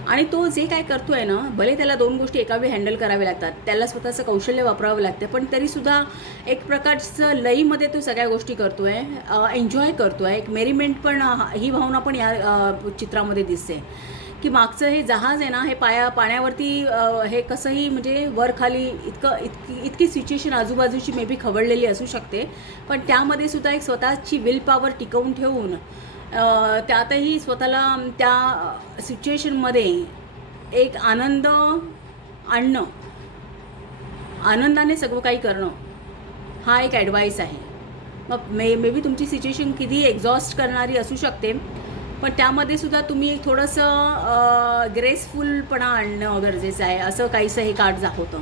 आणि तो जे काय करतो आहे ना, भले त्याला 2 गोष्टी एका वेळी हँडल कराव्या लागतात, त्याला स्वतःचं कौशल्य वापरावं लागतं, पण तरीसुद्धा एक प्रकारचं लईमध्ये तो सगळ्या गोष्टी करतो आहे, एन्जॉय करतो आहे. एक मेरीमेंट पण, ही भावना पण या चित्रामध्ये दिसते, की मागचं हे जहाज आहे ना, हे पाण्यावरती हे कसंही म्हणजे वर खाली इतकी सिच्युएशन आजूबाजूची मे बी खवळलेली असू शकते, पण त्यामध्ये सुद्धा एक स्वतःची विल पॉवर टिकवून ठेवून त्यातही स्वतःला त्या सिच्युएशनमध्ये एक आनंद आणणं, आनंदाने सगळं काही करणं, हा एक ॲडवाईस आहे. मग मे बी तुमची सिच्युएशन किती एक्झॉस्ट करणारी असू शकते, पण त्यामध्ये सुद्धा तुम्ही थोडंसं ग्रेसफुलपणा आणणं गरजेचं आहे, असं काहीसं हे कार्ड दाखवतं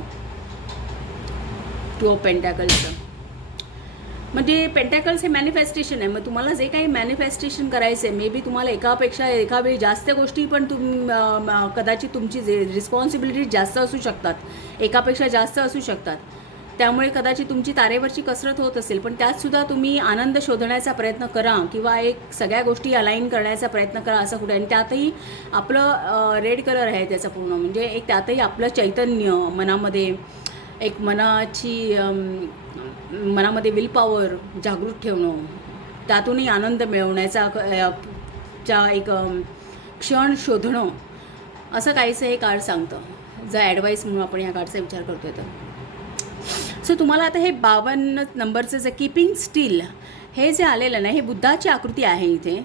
2 ऑफ पेंटॅकल्सचं. म्हणजे पेंटॅकल्स हे मॅनिफेस्टेशन आहे. मग तुम्हाला जे काही मॅनिफेस्टेशन करायचं आहे, मे बी तुम्हाला एकापेक्षा एका वेळी जास्त गोष्टी पण कदाचित तुमची जे रिस्पॉन्सिबिलिटी जास्त असू शकतात, एकापेक्षा जास्त असू शकतात. त्यामुळे कदाचित तुमची तारेवरची कसरत होत असेल, पण त्यातसुद्धा तुम्ही आनंद शोधण्याचा प्रयत्न करा किंवा एक सगळ्या गोष्टी अलाईन करण्याचा प्रयत्न करा असं कुठे. आणि त्यातही आपलं रेड कलर आहे त्याचा पूर्ण, म्हणजे एक त्यातही आपलं चैतन्य मनामध्ये, एक मनामध्ये विल पॉवर जागृत ठेवणं, त्यातूनही आनंद मिळवण्याचा एक क्षण शोधणं, असं काहीसं हे कार्ड सांगतं. जर ॲडवाईस म्हणून आपण या कार्डचा विचार करतोय तर. सो तुम्हाला आता हे 52 नंबरचं जे कीपिंग स्टील हे जे आलेलं ना, हे बुद्धाची आकृती आहे इथे.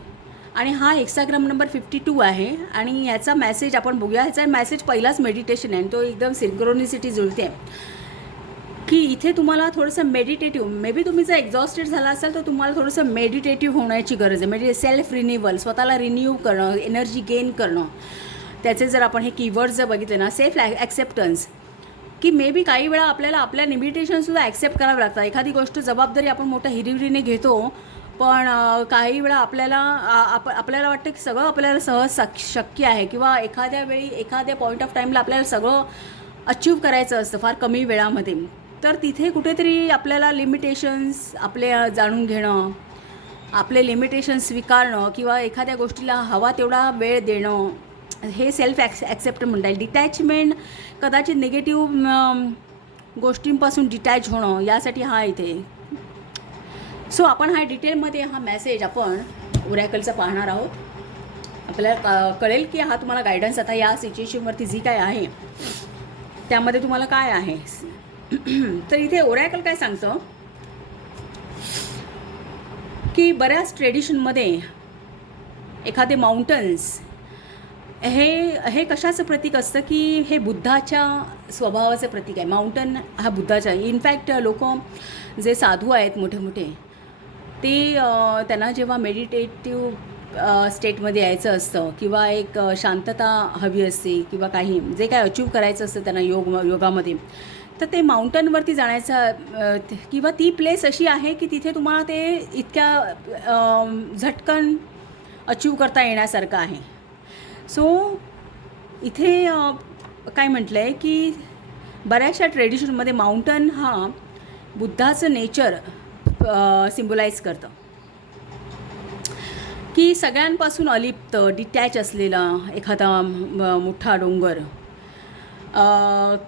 आणि हा हेक्साग्राम नंबर 52 आहे. आणि याचा मेसेज आपण बघूया. ह्याचा मेसेज पहिलाच मेडिटेशन आहे आणि तो एकदम सिंक्रोनिसिटी जुळते की इथे तुम्हाला थोडंसं मेडिटेटिव्ह, मे बी तुम्ही जर एक्झॉस्टेड झाला असाल तर तुम्हाला थोडंसं मेडिटेटिव्ह होण्याची गरज आहे. म्हणजे सेल्फ रिन्युअल, स्वतःला रिन्यू करणं, एनर्जी गेन करणं. त्याचे जर आपण हे कीवर्ड जर बघितले ना, सेल्फ ॲक्सेप्टन्स, की मे बी काही वेळा आपल्याला आपल्या लिमिटेशनसुद्धा ॲक्सेप्ट करावं लागतात. एखादी गोष्ट जबाबदारी आपण मोठ्या हिरिरीने घेतो, पण काही वेळा आपल्याला वाटतं की सगळं आपल्याला सहज शक्य आहे, किंवा एखाद्या वेळी एखाद्या पॉईंट ऑफ टाईमला आपल्याला सगळं अचीव करायचं असतं फार कमी वेळामध्ये. तर तिथे कुठेतरी आपल्याला लिमिटेशन्स आपले जाणून घेणं, आपले लिमिटेशन्स स्वीकारणं, किंवा एखाद्या गोष्टीला हवा तेवढा वेळ देणं, हे सेल्फ ॲक्सेप्ट म्हणता येईल. डिटॅचमेंट, कदाचित निगेटिव्ह गोष्टींपासून डिटॅच होणं, यासाठी हा इथे. सो आपण हा डिटेलमध्ये हा मेसेज आपण ओरॅकलचा पाहणार आहोत. आपल्याला कळेल की हा तुम्हाला गायडन्स आता या सिच्युएशनवरती जी काय आहे त्यामध्ये तुम्हाला काय आहे. तर इथे ओरॅकल काय सांगतं की बऱ्याच ट्रेडिशनमध्ये एखादे माउंटन्स हे कशाचं प्रतीक असतं की हे बुद्धाच्या स्वभावाचं प्रतीक आहे. माउंटन हा बुद्धाचा. इनफॅक्ट लोक जे साधू आहेत मोठे मोठे, ते त्यांना जेव्हा मेडिटेटिव्ह स्टेटमध्ये यायचं असतं, किंवा एक शांतता हवी असते, किंवा काही जे काय अचीव करायचं असतं त्यांना योगामध्ये, तर ते माउंटनवरती जाण्याचा, किंवा ती प्लेस अशी आहे की तिथे तुम्हाला ते इतक्या झटकन अचीव करता येण्यासारखं आहे. सो इथे काय म्हटलं आहे की बऱ्याचशा ट्रेडिशनमध्ये माउंटन हा बुद्धाचं नेचर सिम्बलाइज करतं, की सगळ्यांपासून अलिप्त, डिटॅच असलेला एखादा मोठा डोंगर,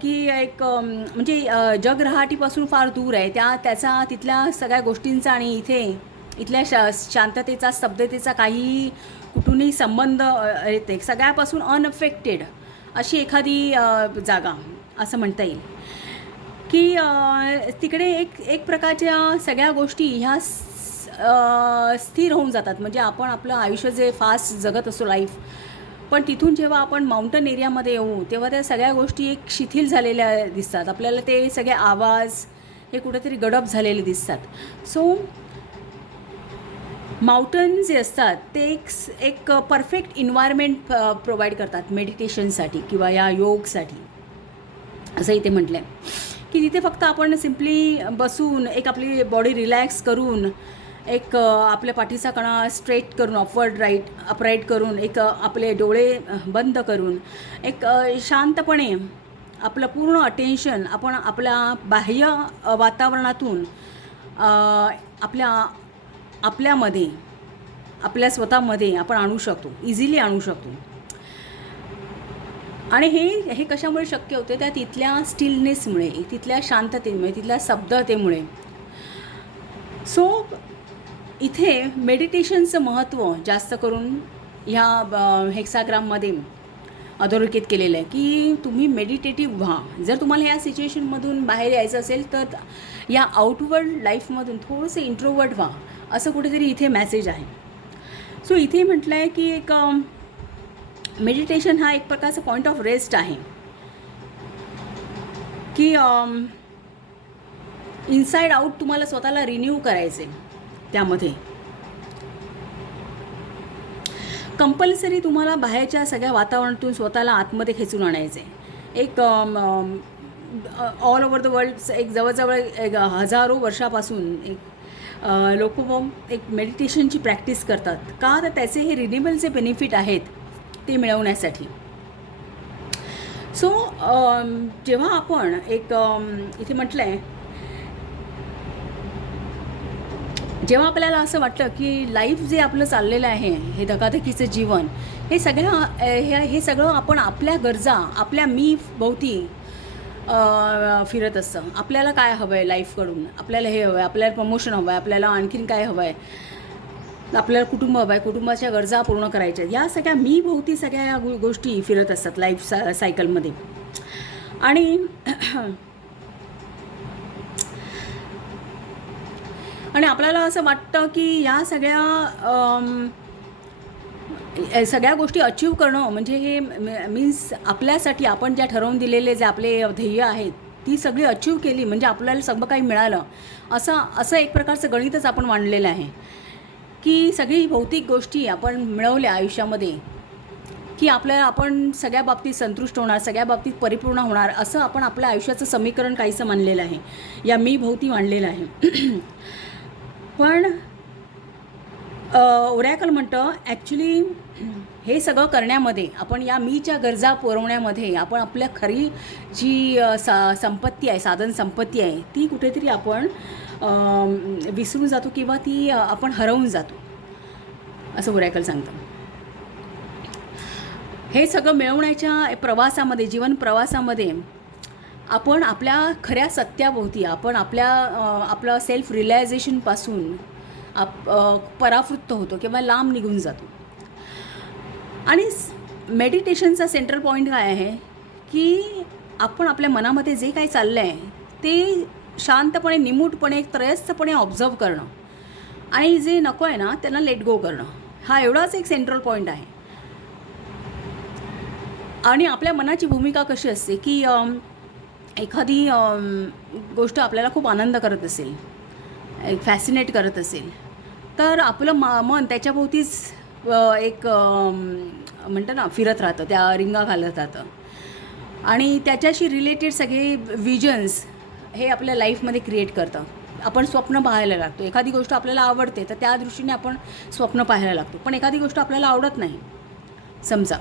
की एक म्हणजे जगरहाटीपासून फार दूर आहे. त्याचा तिथल्या सगळ्या गोष्टींचा आणि इथल्या शांततेचा, स्तब्धतेचा काही कुठूनही संबंध येते, सगळ्यापासून अनअफेक्टेड अशी एखादी जागा असं म्हणता येईल. की तिकडे एक प्रकारच्या सगळ्या गोष्टी ह्या स्थिर होऊन जातात. म्हणजे आपण आपलं आयुष्य जे फास्ट जगत असतो लाईफ, पण तिथून जेव्हा आपण माउंटन एरियामध्ये येऊ तेव्हा त्या सगळ्या गोष्टी एक शिथिल झालेल्या दिसतात आपल्याला. ते सगळे आवाज हे कुठेतरी गडप झालेले दिसतात. सो माउंटन जे असतात ते एक परफेक्ट इन्व्हायरमेंट प्रोव्हाइड करतात मेडिटेशनसाठी किंवा या योगसाठी, असं इथे म्हटलं आहे. की तिथे फक्त आपण सिम्पली बसून एक आपली बॉडी रिलॅक्स करून, एक आपल्या पाठीचा कणा स्ट्रेट करून, अपराईट करून, एक आपले डोळे बंद करून, एक शांतपणे आपलं पूर्ण अटेन्शन आपण आपल्या बाह्य वातावरणातून आपल्यामध्ये, आपल्या स्वतःमध्ये आपण आणू शकतो, इझिली आणू शकतो. आणि हे कशामुळे शक्य होते? त्या तिथल्या स्टिलनेसमुळे, तिथल्या शांततेमुळे, तिथल्या स्तब्धतेमुळे. सो इथे मेडिटेशनचं महत्त्व जास्त करून ह्या हेक्साग्राममध्ये अधोरेखित केलेलं आहे की तुम्ही मेडिटेटिव्ह व्हा. जर तुम्हाला ह्या सिच्युएशनमधून बाहेर यायचं असेल तर या आउटवर्ड लाईफमधून थोडंसं इंट्रोवर्ट व्हा, असं कुठेतरी इथे मेसेज आहे. सो इथे म्हटलं आहे की एक मेडिटेशन हा एक प्रकारचा पॉईंट ऑफ रेस्ट आहे, की इनसाइड आउट तुम्हाला स्वतःला रिन्यू करायचे. त्यामध्ये कंपल्सरी तुम्हाला बाहेरच्या सगळ्या वातावरणातून स्वतःला आतमध्ये खेचून आणायचे. एक ऑल ओव्हर द वर्ल्ड एक जवळजवळ 1000 वर्षापासून एक लोक एक मेडिटेशनची प्रॅक्टिस करतात का, तर त्याचे हे रिन्युएबलचे बेनिफिट आहेत ते मिळवण्यासाठी. सो जेव्हा आपण एक इथे म्हटलं आहे, जेव्हा आपल्याला असं वाटतं की लाईफ जे आपलं चाललेलं आहे, हे धकाधकीचं जीवन, हे हे सगळं आपण आपल्या गरजा, आपल्या मी भोवती फिरत असतं. आपल्याला काय हवं आहे लाईफकडून, आपल्याला हे हवं आहे, आपल्याला प्रमोशन हवं आहे, आपल्याला आणखीन काय हवं आहे, आपल्याला कुटुंब हवं आहे, कुटुंबाच्या गरजा पूर्ण करायच्या, या सगळ्या मी भोवती सगळ्या या गोष्टी फिरत असतात लाईफ सायकलमध्ये. आणि आणि आपल्याला असं वाटतं की या सगळ्या गोष्टी अचीव करणं म्हणजे हे मीन्स आपल्यासाठी आपण ज्या ठरवून दिलेले जे आपले ध्येय आहेत ती सगळी अचीव केली म्हणजे आपल्याला सगळं काही मिळालं, असं एक प्रकारचं गणितच आपण मांडलेलं आहे की सगळी भौतिक गोष्टी आपण मिळवल्या आयुष्यामध्ये की आपण सगळ्या बाबतीत संतुष्ट होणार, सगळ्या बाबतीत परिपूर्ण होणार, असं आपण आपल्या आयुष्याचं समीकरण काहीसं मांडलेलं आहे, या मी भोवती मांडलेलं आहे. पण ओरॅकल म्हणतं ॲक्च्युली हे सगळं करण्यामध्ये, आपण या मीच्या गरजा पुरवण्यामध्ये आपण आपल्या खरी जी संपत्ती आहे, साधन संपत्ती आहे, ती कुठेतरी आपण विसरून जातो किंवा ती आपण हरवून जातो, असं ओरॅकल सांगतं. हे सगळं मिळवण्याच्या प्रवासामध्ये, जीवन प्रवासामध्ये आपण आपल्या खऱ्या सत्याभोवती, आपण आपलं सेल्फ रिअलायझेशनपासून परावृत्त होतो किंवा लांब निघून जातो. आणि मेडिटेशनचा सेंट्रल पॉईंट काय आहे की आपण आपल्या मनामध्ये जे काही चाललं आहे ते शांतपणे, निमूटपणे, त्रयस्थपणे ऑब्झर्व करणं आणि जे नको आहे ना त्यांना लेट गो करणं, हा एवढाच एक सेंट्रल पॉईंट आहे. आणि आपल्या मनाची भूमिका कशी असते की एखादी गोष्ट आपल्याला खूप आनंद करत असेल, एक फॅसिनेट करत असेल, तर आपलं मन त्याच्याभोवतीच एक म्हणतं ना फिरत राहतं, त्या रिंगा घालत राहतं आणि त्याच्याशी रिलेटेड सगळे विजन्स हे आपल्या लाईफमध्ये क्रिएट करतं. आपण स्वप्न पाहायला लागतो. एखादी गोष्ट आपल्याला आवडते तर त्या दृष्टीने आपण स्वप्न पाहायला लागतो. पण एखादी गोष्ट आपल्याला आवडत नाही समजा,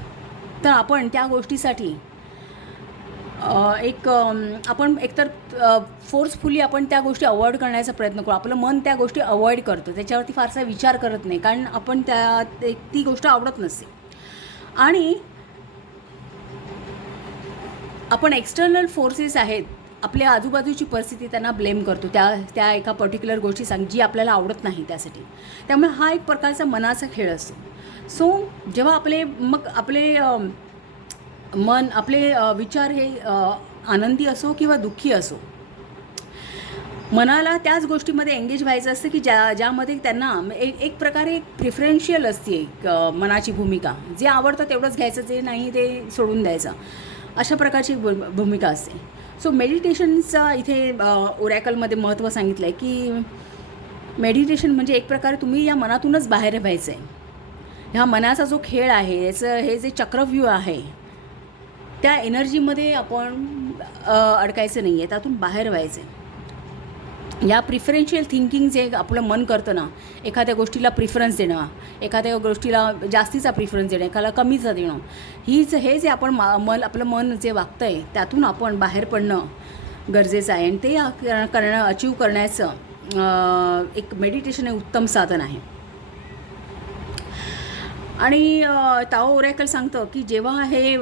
तर आपण त्या गोष्टीसाठी आपण एकतर फोर्सफुली आपण त्या गोष्टी अवॉइड करण्याचा प्रयत्न करू. आपलं मन त्या गोष्टी अवॉइड करतं, त्याच्यावरती फारसा विचार करत नाही, कारण आपण ती गोष्ट आवडत नसते. आणि आपण एक्सटर्नल फोर्सेस आहेत, आपल्या आजूबाजूची परिस्थिती, त्यांना ब्लेम करतो त्या एका पर्टिक्युलर गोष्टी जी आपल्याला आवडत नाही त्यासाठी. त्यामुळे हा एक प्रकारचा मनाचा खेळ असतो. सो जेव्हा आपले मन, आपले विचार हे आनंदी असो किंवा दुःखी असो, मनाला त्याच गोष्टीमध्ये एंगेज व्हायचं असतं की ज्यामध्ये त्यांना एक प्रकारे एक प्रिफरेन्शियल असते एक मनाची भूमिका. जे आवडतं तेवढंच घ्यायचं, जे नाही ते सोडून द्यायचं, अशा प्रकारची भूमिका असते. सो मेडिटेशनचा इथे ओरॅकलमध्ये महत्त्व सांगितलं आहे की मेडिटेशन म्हणजे एक प्रकारे तुम्ही या मनातूनच बाहेर व्हायचं आहे. ह्या मनाचा जो खेळ आहे, हे जे चक्रव्यूह आहे, त्या एनर्जीमध्ये आपण अडकायचं नाही आहे, त्यातून बाहेर व्हायचं आहे. या प्रिफरेन्शियल थिंकिंग जे आपलं मन करतं ना, एखाद्या गोष्टीला प्रिफरन्स देणं, एखाद्या गोष्टीला जास्तीचा प्रिफरन्स देणं, एखाद्याला कमीचा देणं, हे जे आपण आपलं मन जे वागतं आहे त्यातून आपण बाहेर पडणं गरजेचं आहे. आणि ते अचीव करण्याचं एक मेडिटेशन हे उत्तम साधन आहे. आणि ताओ ओरॅकल सांगतं की जेव्हा हे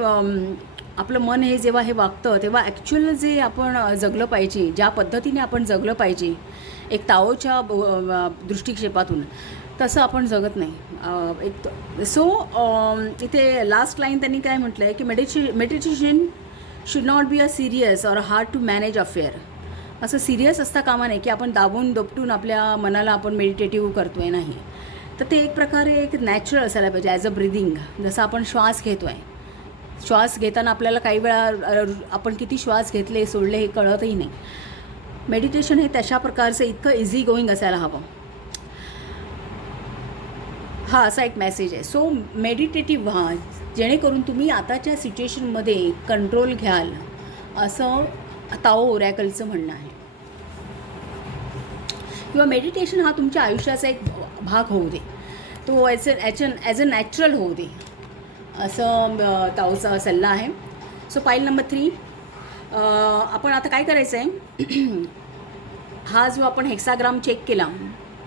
आपलं मन हे जेव्हा हे वागतं तेव्हा ॲक्च्युअल जे आपण जगलं पाहिजे, ज्या पद्धतीने आपण जगलं पाहिजे एक ताओच्या दृष्टिक्षेपातून, तसं आपण जगत नाही. सो इथे लास्ट लाईन त्यांनी काय म्हटलं आहे की meditation should not be a serious or hard to manage affair. असं सिरियस असता कामा नाही की आपण दाबून दोपटून आपल्या मनाला आपण मेडिटेटिव्ह करतो आहे, नाही. तर ते एक प्रकारे एक नॅचरल असायला पाहिजे, ॲज अ ब्रिदिंग. जसं आपण श्वास घेतो आहे, श्वास घेताना आपल्याला काही वेळा आपण किती श्वास घेतले सोडले हे कळतही नाही. मेडिटेशन हे तशा प्रकारचं इतकं इझी गोईंग असायला हवं. हा असा एक मेसेज आहे. सो मेडिटेटिव्ह व्हा, जेणेकरून तुम्ही आताच्या सिच्युएशनमध्ये कंट्रोल घ्याल, असं ताओ ओरॅकलचं म्हणणं आहे. किंवा मेडिटेशन हा तुमच्या आयुष्याचा एक भाग होऊ दे, तो ॲज अ नॅचरल होऊ दे, असं ताऊचा सल्ला आहे. सो पाईल नंबर 3, आपण आता काय करायचं आहे, हा जो आपण हेक्साग्राम चेक केला,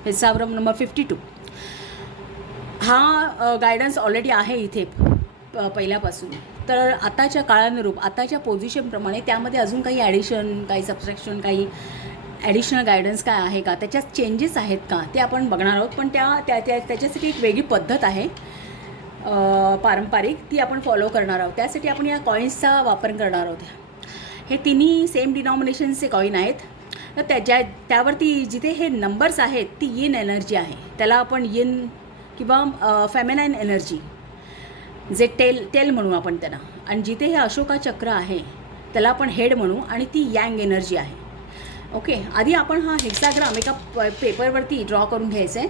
हेक्साग्राम नंबर 52, हा गायडन्स ऑलरेडी आहे इथे पहिल्यापासून. तर आताच्या काळानुरूप, आताच्या पोझिशनप्रमाणे त्यामध्ये अजून काही ॲडिशन, काही सबस्ट्रॅक्शन, काही ॲडिशनल गायडन्स काय आहे का, त्याच्यात चेंजेस आहेत का, ते आपण बघणार आहोत. पण त्याच्यासाठी एक वेगळी पद्धत आहे पारंपरिक, ती आपण फॉलो करणार आहोत. त्यासाठी आपण या कॉईन्सचा वापर करणार आहोत. हे तिन्ही सेम डिनॉमिनेशनचे कॉईन आहेत. तर त्यावरती जिथे हे नंबर्स आहेत ती यिन एनर्जी आहे, त्याला आपण यिन किंवा फेमिनाईन एनर्जी, जे टेल म्हणू आपण त्यांना. आणि जिथे हे अशोका चक्र आहे त्याला आपण हेड म्हणू, आणि ती यंग एनर्जी आहे. ओके, आधी आपण हा हेक्साग्राम एका पेपरवरती ड्रॉ करून घ्यायचा आहे.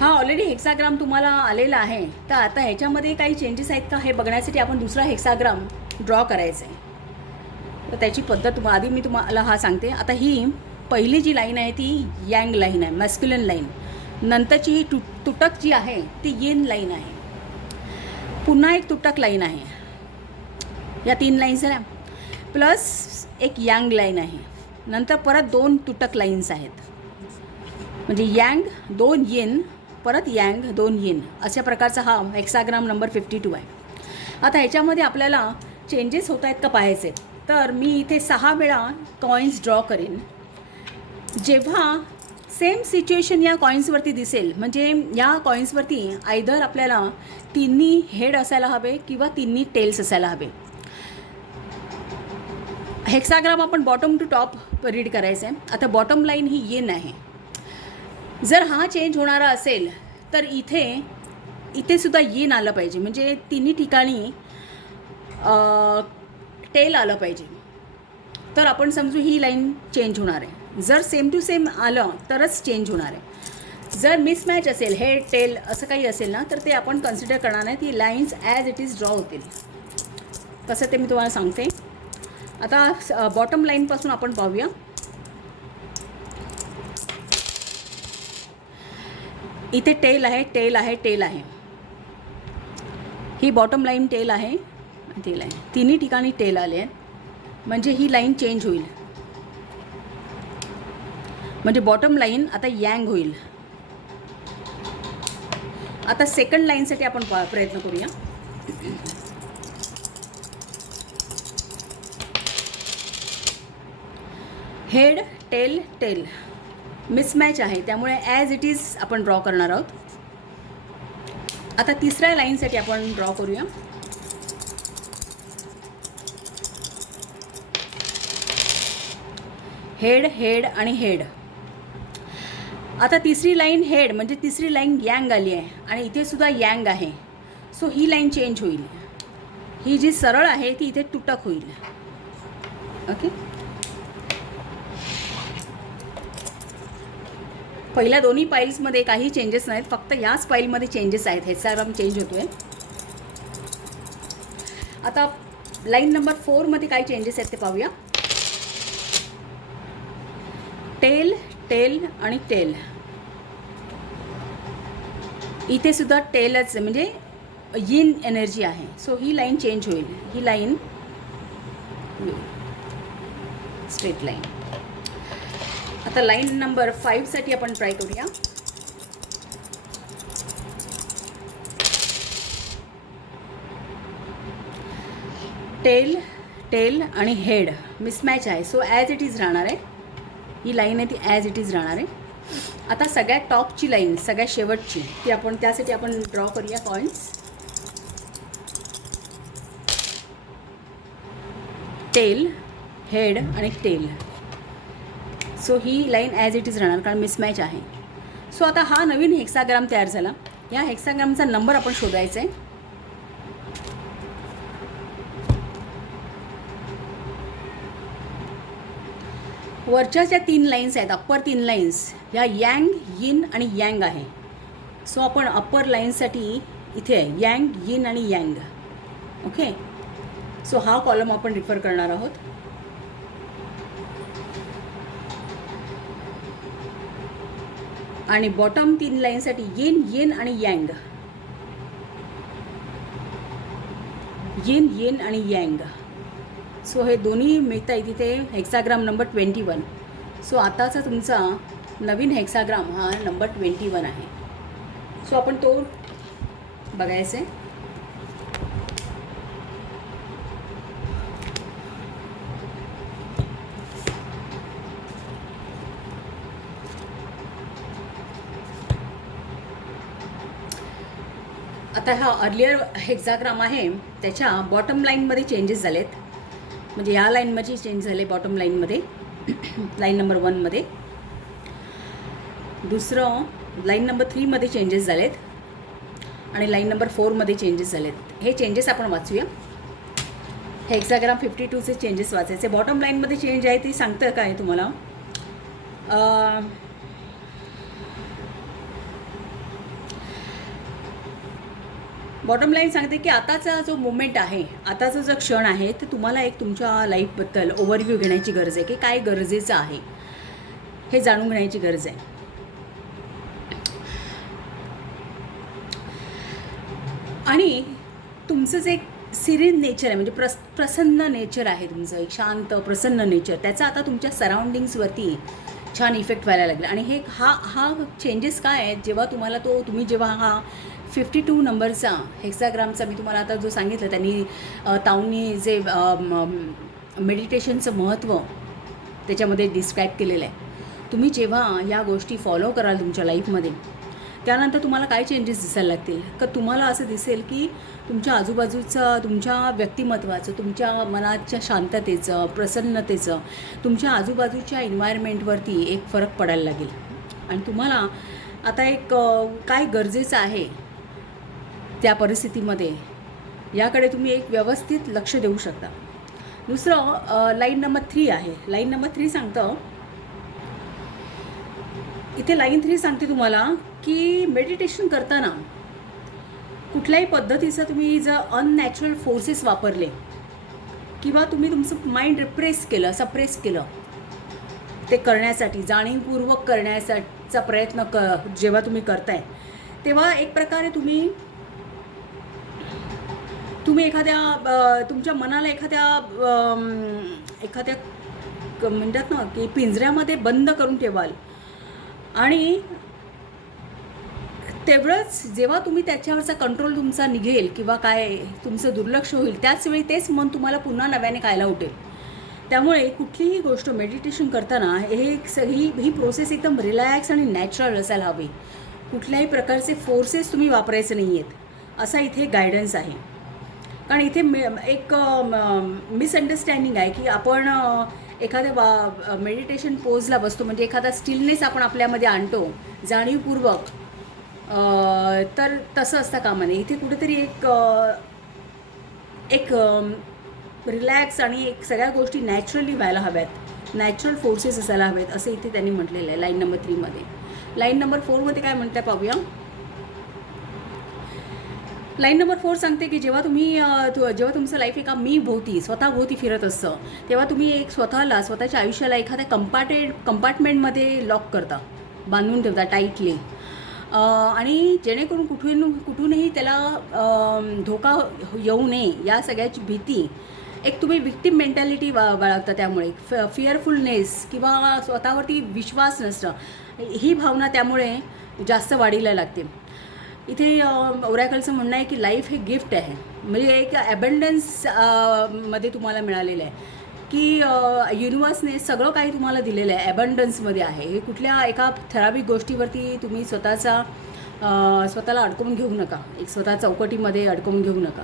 हा ऑलरेडी हेक्साग्राम तुम्हाला आलेला आहे. तर आता ह्याच्यामध्ये काही चेंजेस आहेत का हे बघण्यासाठी आपण दुसरा हेक्साग्राम ड्रॉ करायचा आहे. तर त्याची पद्धत आधी मी तुम्हाला हा सांगते. आता ही पहिली जी लाईन आहे ती यंग लाईन आहे, मॅस्क्युलिन लाईन. नंतरची ही तुटक जी आहे ती यिन लाईन आहे. पुन्हा एक तुटक लाईन आहे. या 3 लाईन्स आहे, प्लस एक यंग लाईन आहे. नंतर परत 2 तुटक लाईन्स आहेत. म्हणजे यंग 2 यिन, परत यंग 2 यिन, अशा प्रकारचा हा हेक्साग्राम नंबर 52 आहे. आता ह्याच्यामध्ये आपल्याला चेंजेस होत आहेत का पाहायचे. तर मी इथे 6 वेळा कॉईन्स ड्रॉ करीन. जेव्हा सेम सिच्युएशन या कॉईन्सवरती दिसेल, म्हणजे या कॉईन्सवरती आयदर आपल्याला तिन्ही हेड असायला हवे किंवा तिन्ही टेल्स असायला हवे. हेक्साग्राम आपण बॉटम टू टॉप रीड करायचं आहे. आता बॉटम लाईन ही यिन आहे. जर हा चेंज होणारा असेल तर इथे सुद्धा यिन आलं पाहिजे, म्हणजे तिन्ही ठिकाणी टेल आलं पाहिजे. तर आपण समजू ही लाईन चेंज होणार आहे. जर सेम टू सेम आलं तरच चेंज होणार आहे. जर मिसमॅच असेल, हेड टेल असं काही असेल ना, तर ते आपण कन्सिडर करणार नाही. ती lines as it is draw होतील. कसं ते मी तुम्हाला सांगते. आता बॉटम लाईनपासून आपण पाहूया. इथे टेल आहे, टेल आहे, टेल आहे. ही बॉटम लाईन टेल आहे, टेल आहे. तिन्ही ठिकाणी टेल आले आहेत, म्हणजे ही लाईन चेंज होईल. म्हणजे बॉटम लाईन आता यंग होईल. आता सेकंड लाईनसाठी आपण प्रयत्न करूया. हेड टेल टेल मिसमॅच आहे, त्यामुळे ॲज इट इज आपण ड्रॉ करणार आहोत. आता तिसऱ्या लाईनसाठी आपण ड्रॉ करूया. हेड हेड आणि हेड. आता तिसरी लाईन हेड, म्हणजे तिसरी लाईन यंग आली आहे, आणि इथे सुद्धा यंग आहे. सो ही लाईन चेंज होईल. ही जी सरळ आहे ती इथे तुटक होईल. ओके, पहिल्या दोन्ही पाईल्समध्ये काही चेंजेस नाहीत, फक्त याच पाईलमध्ये चेंजेस आहेत. हेक्साग्राम चेंज होतो आहे. आता लाईन नंबर 4मध्ये काय चेंजेस आहेत ते पाहूया. टेल टेल आणि टेल. इथे सुद्धा टेलच, म्हणजे यिन एनर्जी आहे. सो ही लाईन चेंज होईल. ही लाईन स्ट्रेट लाईन. आता लाईन नंबर 5साठी आपण ट्राय करूया. टेल टेल आणि हेड मिसमॅच आहे. सो ॲज इट इज राहणार आहे. ही लाईन आहे ती ॲज इट इज राहणार आहे. आता सगळ्यात टॉपची लाईन, सगळ्यात शेवटची, ती आपण त्यासाठी आपण ड्रॉ करूया कॉईन्स. टेल हेड आणि टेल. सो ही लाईन ॲज इट इज राहणार, कारण मिसमॅच आहे. सो आता हा नवीन हेक्साग्राम तयार झाला. या हेक्साग्रामचा नंबर आपण शोधायचा आहे. वरच्या ज्या 3 लाईन्स आहेत, अप्पर 3 लाईन्स, ह्या यंग यिन आणि यंग आहे. सो आपण अप्पर लाईन्ससाठी इथे आहे यंग यिन आणि यंग. ओके, सो हा कॉलम आपण रिफर करणार आहोत. आणि बॉटम 3 लाईनसाठी येन येन आणि यँग, येन येन आणि यँग. सो हे दोन्ही मिळत आहे तिथे. Hexagram number 21. सो आताचा तुमचा नवीन हेक्साग्राम हा नंबर 21 आहे. सो आपण तो बघायचा आहे. आता हा अर्लियर हेक्साग्राम आहे त्याच्या बॉटम लाईनमध्ये चेंजेस झालेत. म्हणजे या लाईनमध्ये चेंज झाले बॉटम लाईनमध्ये, लाईन नंबर 1मध्ये. दुसरं लाईन नंबर 3मध्ये चेंजेस झालेत आणि लाईन नंबर 4मध्ये चेंजेस झालेत. हे चेंजेस आपण वाचूया. हेक्साग्राम 52चे चेंजेस वाचायचे. बॉटम लाईनमध्ये चेंज आहे ती सांगतं काय तुम्हाला. बॉटम लाईन सांगते की आताचा जो मोमेंट आहे, आताचा जो क्षण आहे, तर तुम्हाला एक तुमच्या लाईफबद्दल ओव्हरव्ह्यू घेण्याची गरज आहे की काय गरजेचं आहे हे जाणून घेण्याची गरज आहे. आणि तुमचं जे एक सिरीन नेचर आहे, म्हणजे प्रसन्न नेचर आहे तुमचं, एक शांत प्रसन्न नेचर, त्याचा आता तुमच्या सराउंडिंग्सवरती छान इफेक्ट व्हायला लागला. आणि हे हा चेंजेस काय आहेत, जेव्हा तुम्हाला तुम्ही जेव्हा हा 52 नंबरचा हेक्साग्रामचा मी तुम्हाला आता जो सांगितलं त्यांनी ताऊंनी जे मेडिटेशनचं महत्त्व त्याच्यामध्ये डिस्क्राईब केलेलं आहे. तुम्ही जेव्हा या गोष्टी फॉलो कराल तुमच्या लाईफमध्ये, त्यानंतर तुम्हाला काय चेंजेस दिसायला लागतील. का तुम्हाला असं दिसेल की तुमच्या आजूबाजूचं, तुमच्या व्यक्तिमत्वाचं, तुमच्या मनाच्या शांततेचं, प्रसन्नतेचं, तुमच्या आजूबाजूच्या एन्व्हायरमेंटवरती एक फरक पडायला लागेल. आणि तुम्हाला आता एक काय गरजेचं आहे त्या परिस्थितीमध्ये, याकडे तुम्ही एक व्यवस्थित लक्ष देऊ शकता. दुसरं लाईन नंबर 3 आहे. लाईन नंबर 3 सांगतं, इथे लाईन 3 सांगते तुम्हाला की मेडिटेशन करताना कुठल्याही पद्धतीचं तुम्ही जर अननॅचरल फोर्सेस वापरले किंवा तुम्ही तुमचं माइंड रिप्रेस केलं, सप्रेस केलं, ते करण्यासाठी जाणीवपूर्वक करण्याचा प्रयत्न जेव्हा तुम्ही करताय, तेव्हा एक प्रकारे तुम्ही एखाद्या तुमच्या मनाला एखाद्या म्हणतात ना की पिंजऱ्यामध्ये बंद करून ठेवाल. आणि तेवढंच जेव्हा तुम्ही त्याच्यावरचा कंट्रोल तुमचा निघेल किंवा काय तुमचं दुर्लक्ष होईल, त्याचवेळी तेच मन तुम्हाला पुन्हा नव्याने खायला उठेल. त्यामुळे कुठलीही गोष्ट मेडिटेशन करताना ही प्रोसेस एकदम रिलॅक्स आणि नॅचरल असायला हवी. कुठल्याही प्रकारचे फोर्सेस तुम्ही वापरायचे नाही आहेत, असा इथे गायडन्स आहे. कारण इथे एक मिसअंडरस्टँडिंग आहे की आपण एखाद्या मेडिटेशन पोजला बसतो, म्हणजे एखादा स्टिलनेस आपण आपल्यामध्ये आणतो जाणीवपूर्वक, तर तसं असता कामा नये. इथे कुठेतरी एक रिलॅक्स आणि एक सगळ्या गोष्टी नॅचरली व्हायला हव्यात, नॅचरल फोर्सेस असायला हवेत, असं इथे त्यांनी म्हटलेलं आहे लाईन नंबर 3मध्ये. लाईन नंबर 4मध्ये काय म्हणताय पाहूया. लाईन नंबर 4 सांगते की जेव्हा तुमचं लाईफ एका स्वतःभोवती फिरत असतं, तेव्हा तुम्ही एक स्वतःच्या आयुष्याला एखाद्या कंपार्टमेंटमध्ये लॉक करता, बांधून ठेवता टाईटली. आणि जेणेकरून कुठूनही त्याला धोका येऊ नये या सगळ्याची भीती, एक तुम्ही विक्टिम मेंटॅलिटी बाळगता. त्यामुळे फिअरफुलनेस किंवा स्वतःवरती विश्वास नसणं, ही भावना त्यामुळे जास्त वाढीला लागते. इथे ओरॅकलचं म्हणणं आहे की लाईफ हे गिफ्ट आहे, म्हणजे एक ॲबंडन्स मध्ये तुम्हाला मिळालेलं आहे की युनिवर्सने सगळं काही तुम्हाला दिलेलं आहे, ॲबंडन्समध्ये आहे. हे कुठल्या एका ठराविक गोष्टीवरती तुम्ही स्वतःला अडकवून घेऊ नका, एक स्वतः चौकटीमध्ये अडकवून घेऊ नका.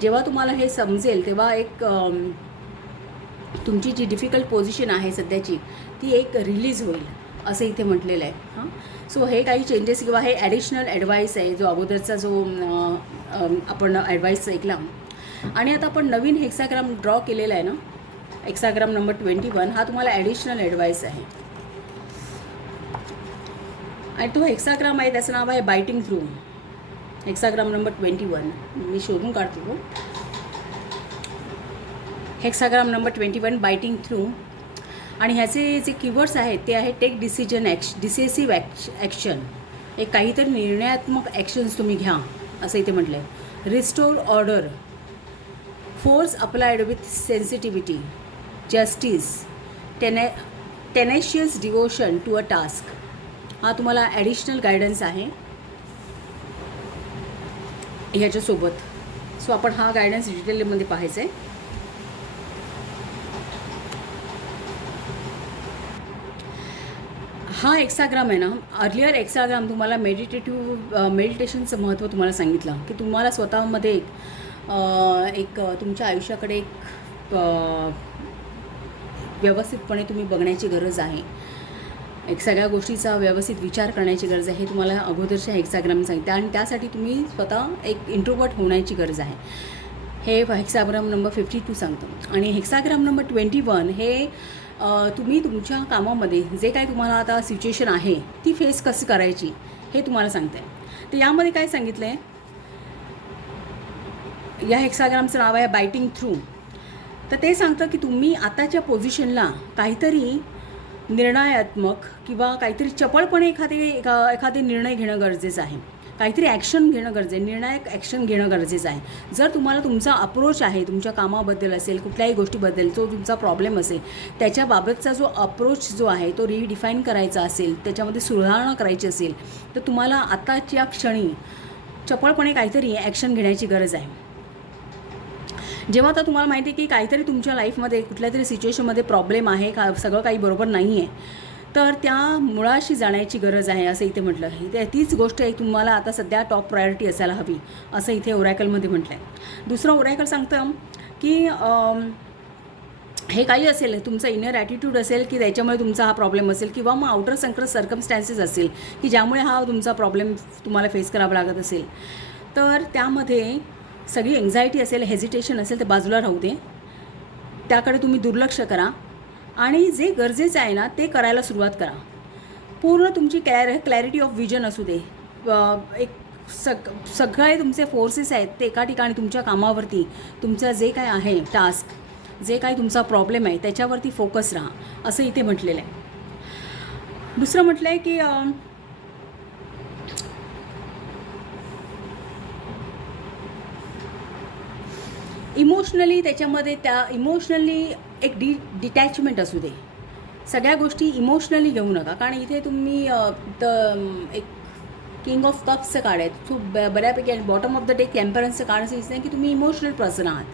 जेव्हा तुम्हाला हे समजेल तेव्हा एक तुमची जी डिफिकल्ट पोझिशन आहे सध्याची, ती एक रिलीज होईल, असं इथे म्हटलेलं आहे. हां, सो हे काही चेंजेस किंवा हे ॲडिशनल ॲडवाईस आहे, जो अगोदरचा जो आपण ॲडवाईस ऐकला. आणि आता आपण नवीन हेक्साग्राम ड्रॉ केलेला आहे ना, हेक्साग्राम नंबर 21, हा तुम्हाला ॲडिशनल ॲडवाईस आहे. आणि तो हेक्साग्राम आहे, त्याचं नाव आहे बायटिंग थ्रू. हेक्साग्राम नंबर 21 मी शोधून काढतो. Hexagram number 21 biting through. आणि ह्याचे जे कीवर्ड्स आहेत ते आहे टेक डिसिजन डिसेसिव्ह ॲक्शन, एक काहीतरी निर्णयात्मक ॲक्शन्स तुम्ही घ्या असं इथे म्हटलं आहे. Restore order, force applied with sensitivity, justice, tenacious devotion to a task. हा तुम्हाला ॲडिशनल गायडन्स आहे ह्याच्यासोबत. सो आपण हा गायडन्स डिटेलमध्ये पाहायचा आहे. हा एक्साग्राम आहे ना, अर्लियर एक्साग्राम तुम्हाला मेडिटेशनचं महत्त्व तुम्हाला सांगितलं की तुम्हाला स्वतःमध्ये एक तुमच्या आयुष्याकडे एक व्यवस्थितपणे तुम्ही बघण्याची गरज आहे. एक सगळ्या गोष्टीचा व्यवस्थित विचार करण्याची गरज आहे. हे तुम्हाला अगोदरच्या हेक्साग्राम सांगितलं आणि त्यासाठी तुम्ही स्वतः एक इंट्रोवर्ट होण्याची गरज आहे. हे हेक्साग्राम नंबर 52 सांगतो. आणि हेक्साग्राम नंबर 21 हे तुम्ही तुमच्या कामामध्ये जे काय तुम्हाला आता सिच्युएशन आहे ती फेस कसं करायची हे तुम्हाला सांगते. तर यामध्ये काय सांगितलं आहे, या हेक्साग्रामचं नाव आहे बायटिंग थ्रू. तर ते सांगतं की तुम्ही आताच्या पोझिशनला काहीतरी निर्णयात्मक किंवा काहीतरी चपळपणे एखादे निर्णय घेणं गरजेचं आहे. काहीतरी ॲक्शन घेणं गरजेचं आहे, निर्णायक ॲक्शन घेणं गरजेचं आहे. जर तुम्हाला तुमचा अप्रोच आहे तुमच्या कामाबद्दल असेल, कुठल्याही गोष्टीबद्दल जो तुमचा प्रॉब्लेम असेल त्याच्याबाबतचा जो अप्रोच जो आहे तो रिडिफाईन करायचा असेल, त्याच्यामध्ये सुधारणा करायची असेल, तर तुम्हाला आताच्या क्षणी चपळपणे काहीतरी ॲक्शन घेण्याची गरज आहे. जेव्हा आता तुम्हाला माहिती आहे की काहीतरी तुमच्या लाईफमध्ये कुठल्या तरी सिच्युएशनमध्ये प्रॉब्लेम आहे, सगळं काही बरोबर नाही आहे, तर त्या मुळाशी जाण्याची गरज आहे असं इथे म्हटलं आहे. तीच गोष्ट आहे तुम्हाला आता सध्या टॉप प्रायोरिटी असायला हवी असं इथे ओरॅकलमध्ये म्हटलं आहे. दुसरं ओरॅकल सांगतं की हे काही असेल, तुमचा इनर ॲटिट्यूड असेल की त्याच्यामुळे तुमचा हा प्रॉब्लेम असेल, किंवा मग आउटर सर्कमस्टॅन्सेस असेल की ज्यामुळे हा तुमचा प्रॉब्लेम तुम्हाला फेस करावा लागत असेल, तर त्यामध्ये सगळी एन्झायटी असेल, हेजिटेशन असेल ते बाजूला राहू दे, त्याकडे तुम्ही दुर्लक्ष करा आणि जे गरजेचं आहे ना ते करायला सुरुवात करा. पूर्ण तुमची क्लॅरिटी ऑफ विजन असू दे. एक सगळे तुमचे फोर्सेस आहेत ते एका ठिकाणी तुमच्या कामावरती, तुमचं जे काय आहे टास्क, जे काही तुमचा प्रॉब्लेम आहे त्याच्यावरती फोकस राहा असं इथे म्हटलेलं आहे. दुसरं म्हटलं आहे की इमोशनली त्याच्यामध्ये इमोशनली एक डिटॅचमेंट असू दे. सगळ्या गोष्टी इमोशनली घेऊ नका, कारण इथे तुम्ही एक किंग ऑफ कप्सचं कार्ड आहे. सो बऱ्यापैकी आणि बॉटम ऑफ द डे टेम्परन्सचं कार्ड असं दिसतं की तुम्ही इमोशनल पर्सन आहात.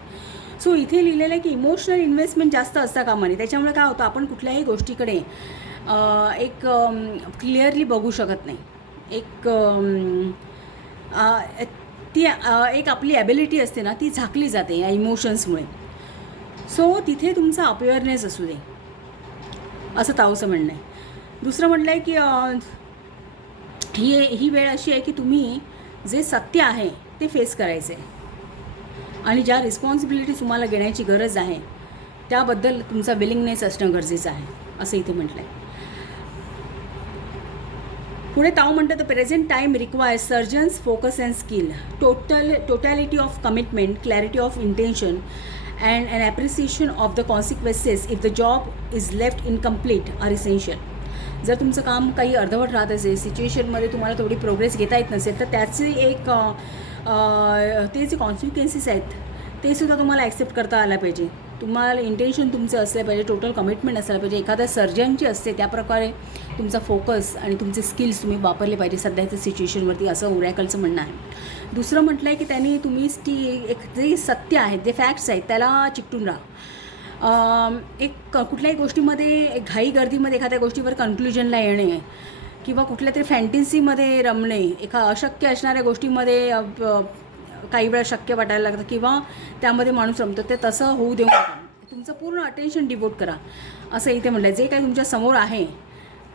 सो इथे लिहिलेलं आहे की इमोशनल इन्व्हेस्टमेंट जास्त असता कामा नये. त्याच्यामुळे काय होतं, आपण कुठल्याही गोष्टीकडे एक क्लिअरली बघू शकत नाही. ती एक आपली ॲबिलिटी असते ना ती झाकली जाते या इमोशन्समुळे. सो तिथे तुमचा अवेअरनेस असू दे असं तावचं म्हणणं आहे. दुसरं म्हटलं आहे की ही वेळ अशी आहे की तुम्ही जे सत्य आहे ते फेस करायचं आहे आणि ज्या रिस्पॉन्सिबिलिटी तुम्हाला घेण्याची गरज आहे त्याबद्दल तुमचा विलिंगनेस असणं गरजेचं आहे असं इथे म्हटलं आहे. पुढे ताऊ म्हणतं the present time requires surgeon's focus and skill, totality of commitment, clarity of intention and an appreciation of the consequences if the job is left incomplete are essential. जर तुमचं काम काही अर्धवट राहत असेल, सिच्युएशनमध्ये तुम्हाला थोडी प्रोग्रेस घेता येत नसेल, तर त्याचे ते जे कॉन्सिक्वेन्सेस आहेत ते सुद्धा तुम्हाला ॲक्सेप्ट करता आला पाहिजे. तुम्हाला इंटेन्शन तुमचं असलं पाहिजे, टोटल कमिटमेंट असायला पाहिजे. एखाद्या सर्जनची असते त्याप्रकारे तुमचा फोकस आणि तुमचे स्किल्स तुम्ही वापरले पाहिजे सध्याच्या सिच्युएशनवरती असं ओरॅकलचं म्हणणं आहे. दुसरं म्हटलं आहे की त्यांनी तुम्ही एक जे सत्य आहेत, जे फॅक्ट्स आहेत त्याला चिकटून राहा. एक कुठल्याही गोष्टीमध्ये एक घाई गर्दीमध्ये एखाद्या गोष्टीवर कन्क्लुजनला येणे किंवा कुठल्या तरी फॅन्टन्सीमध्ये रमणे, अशक्य असणाऱ्या गोष्टीमध्ये काही वेळा शक्य वाटायला लागतं किंवा त्यामध्ये माणूस रमतो, ते तसं होऊ देऊ नका. तुमचं पूर्ण अटेन्शन डिवोट करा असं इथे म्हटलं. जे काही तुमच्या समोर आहे,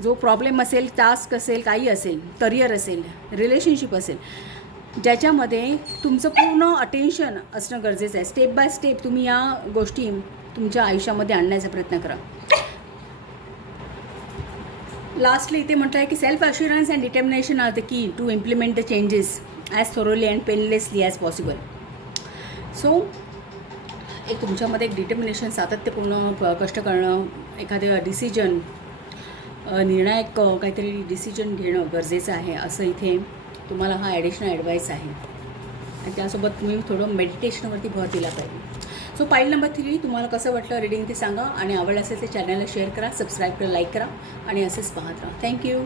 जो प्रॉब्लेम असेल, टास्क असेल, काही असेल, करिअर असेल, रिलेशनशिप असेल, ज्याच्यामध्ये तुमचं पूर्ण अटेन्शन असणं गरजेचं आहे. स्टेप बाय स्टेप तुम्ही या गोष्टी तुमच्या आयुष्यामध्ये आणण्याचा प्रयत्न करा. लास्टली इथे म्हटलं आहे की self assurance and determination are the key to implement the changes as thoroughly and painlessly as possible. So एक तुमच्यामध्ये एक डिटर्मिनेशन, सातत्यपूर्ण कष्ट करणं, एखादं डिसिजन, निर्णायक काहीतरी डिसिजन घेणं गरजेचं आहे, असं इथे तुम्हाला हा ॲडिशनल ॲडवाईस आहे. आणि त्यासोबत तुम्ही थोडं मेडिटेशनवरती भर दिला पाहिजे. सो पाईल नंबर 3, तुम्हाला कसं वाटलं रीडिंग ते सांगा, आणि आवडलं असेल ते चॅनलला शेअर करा, सबस्क्राईब करा, लाईक करा, आणि असेच पाहत राहा. थँक्यू.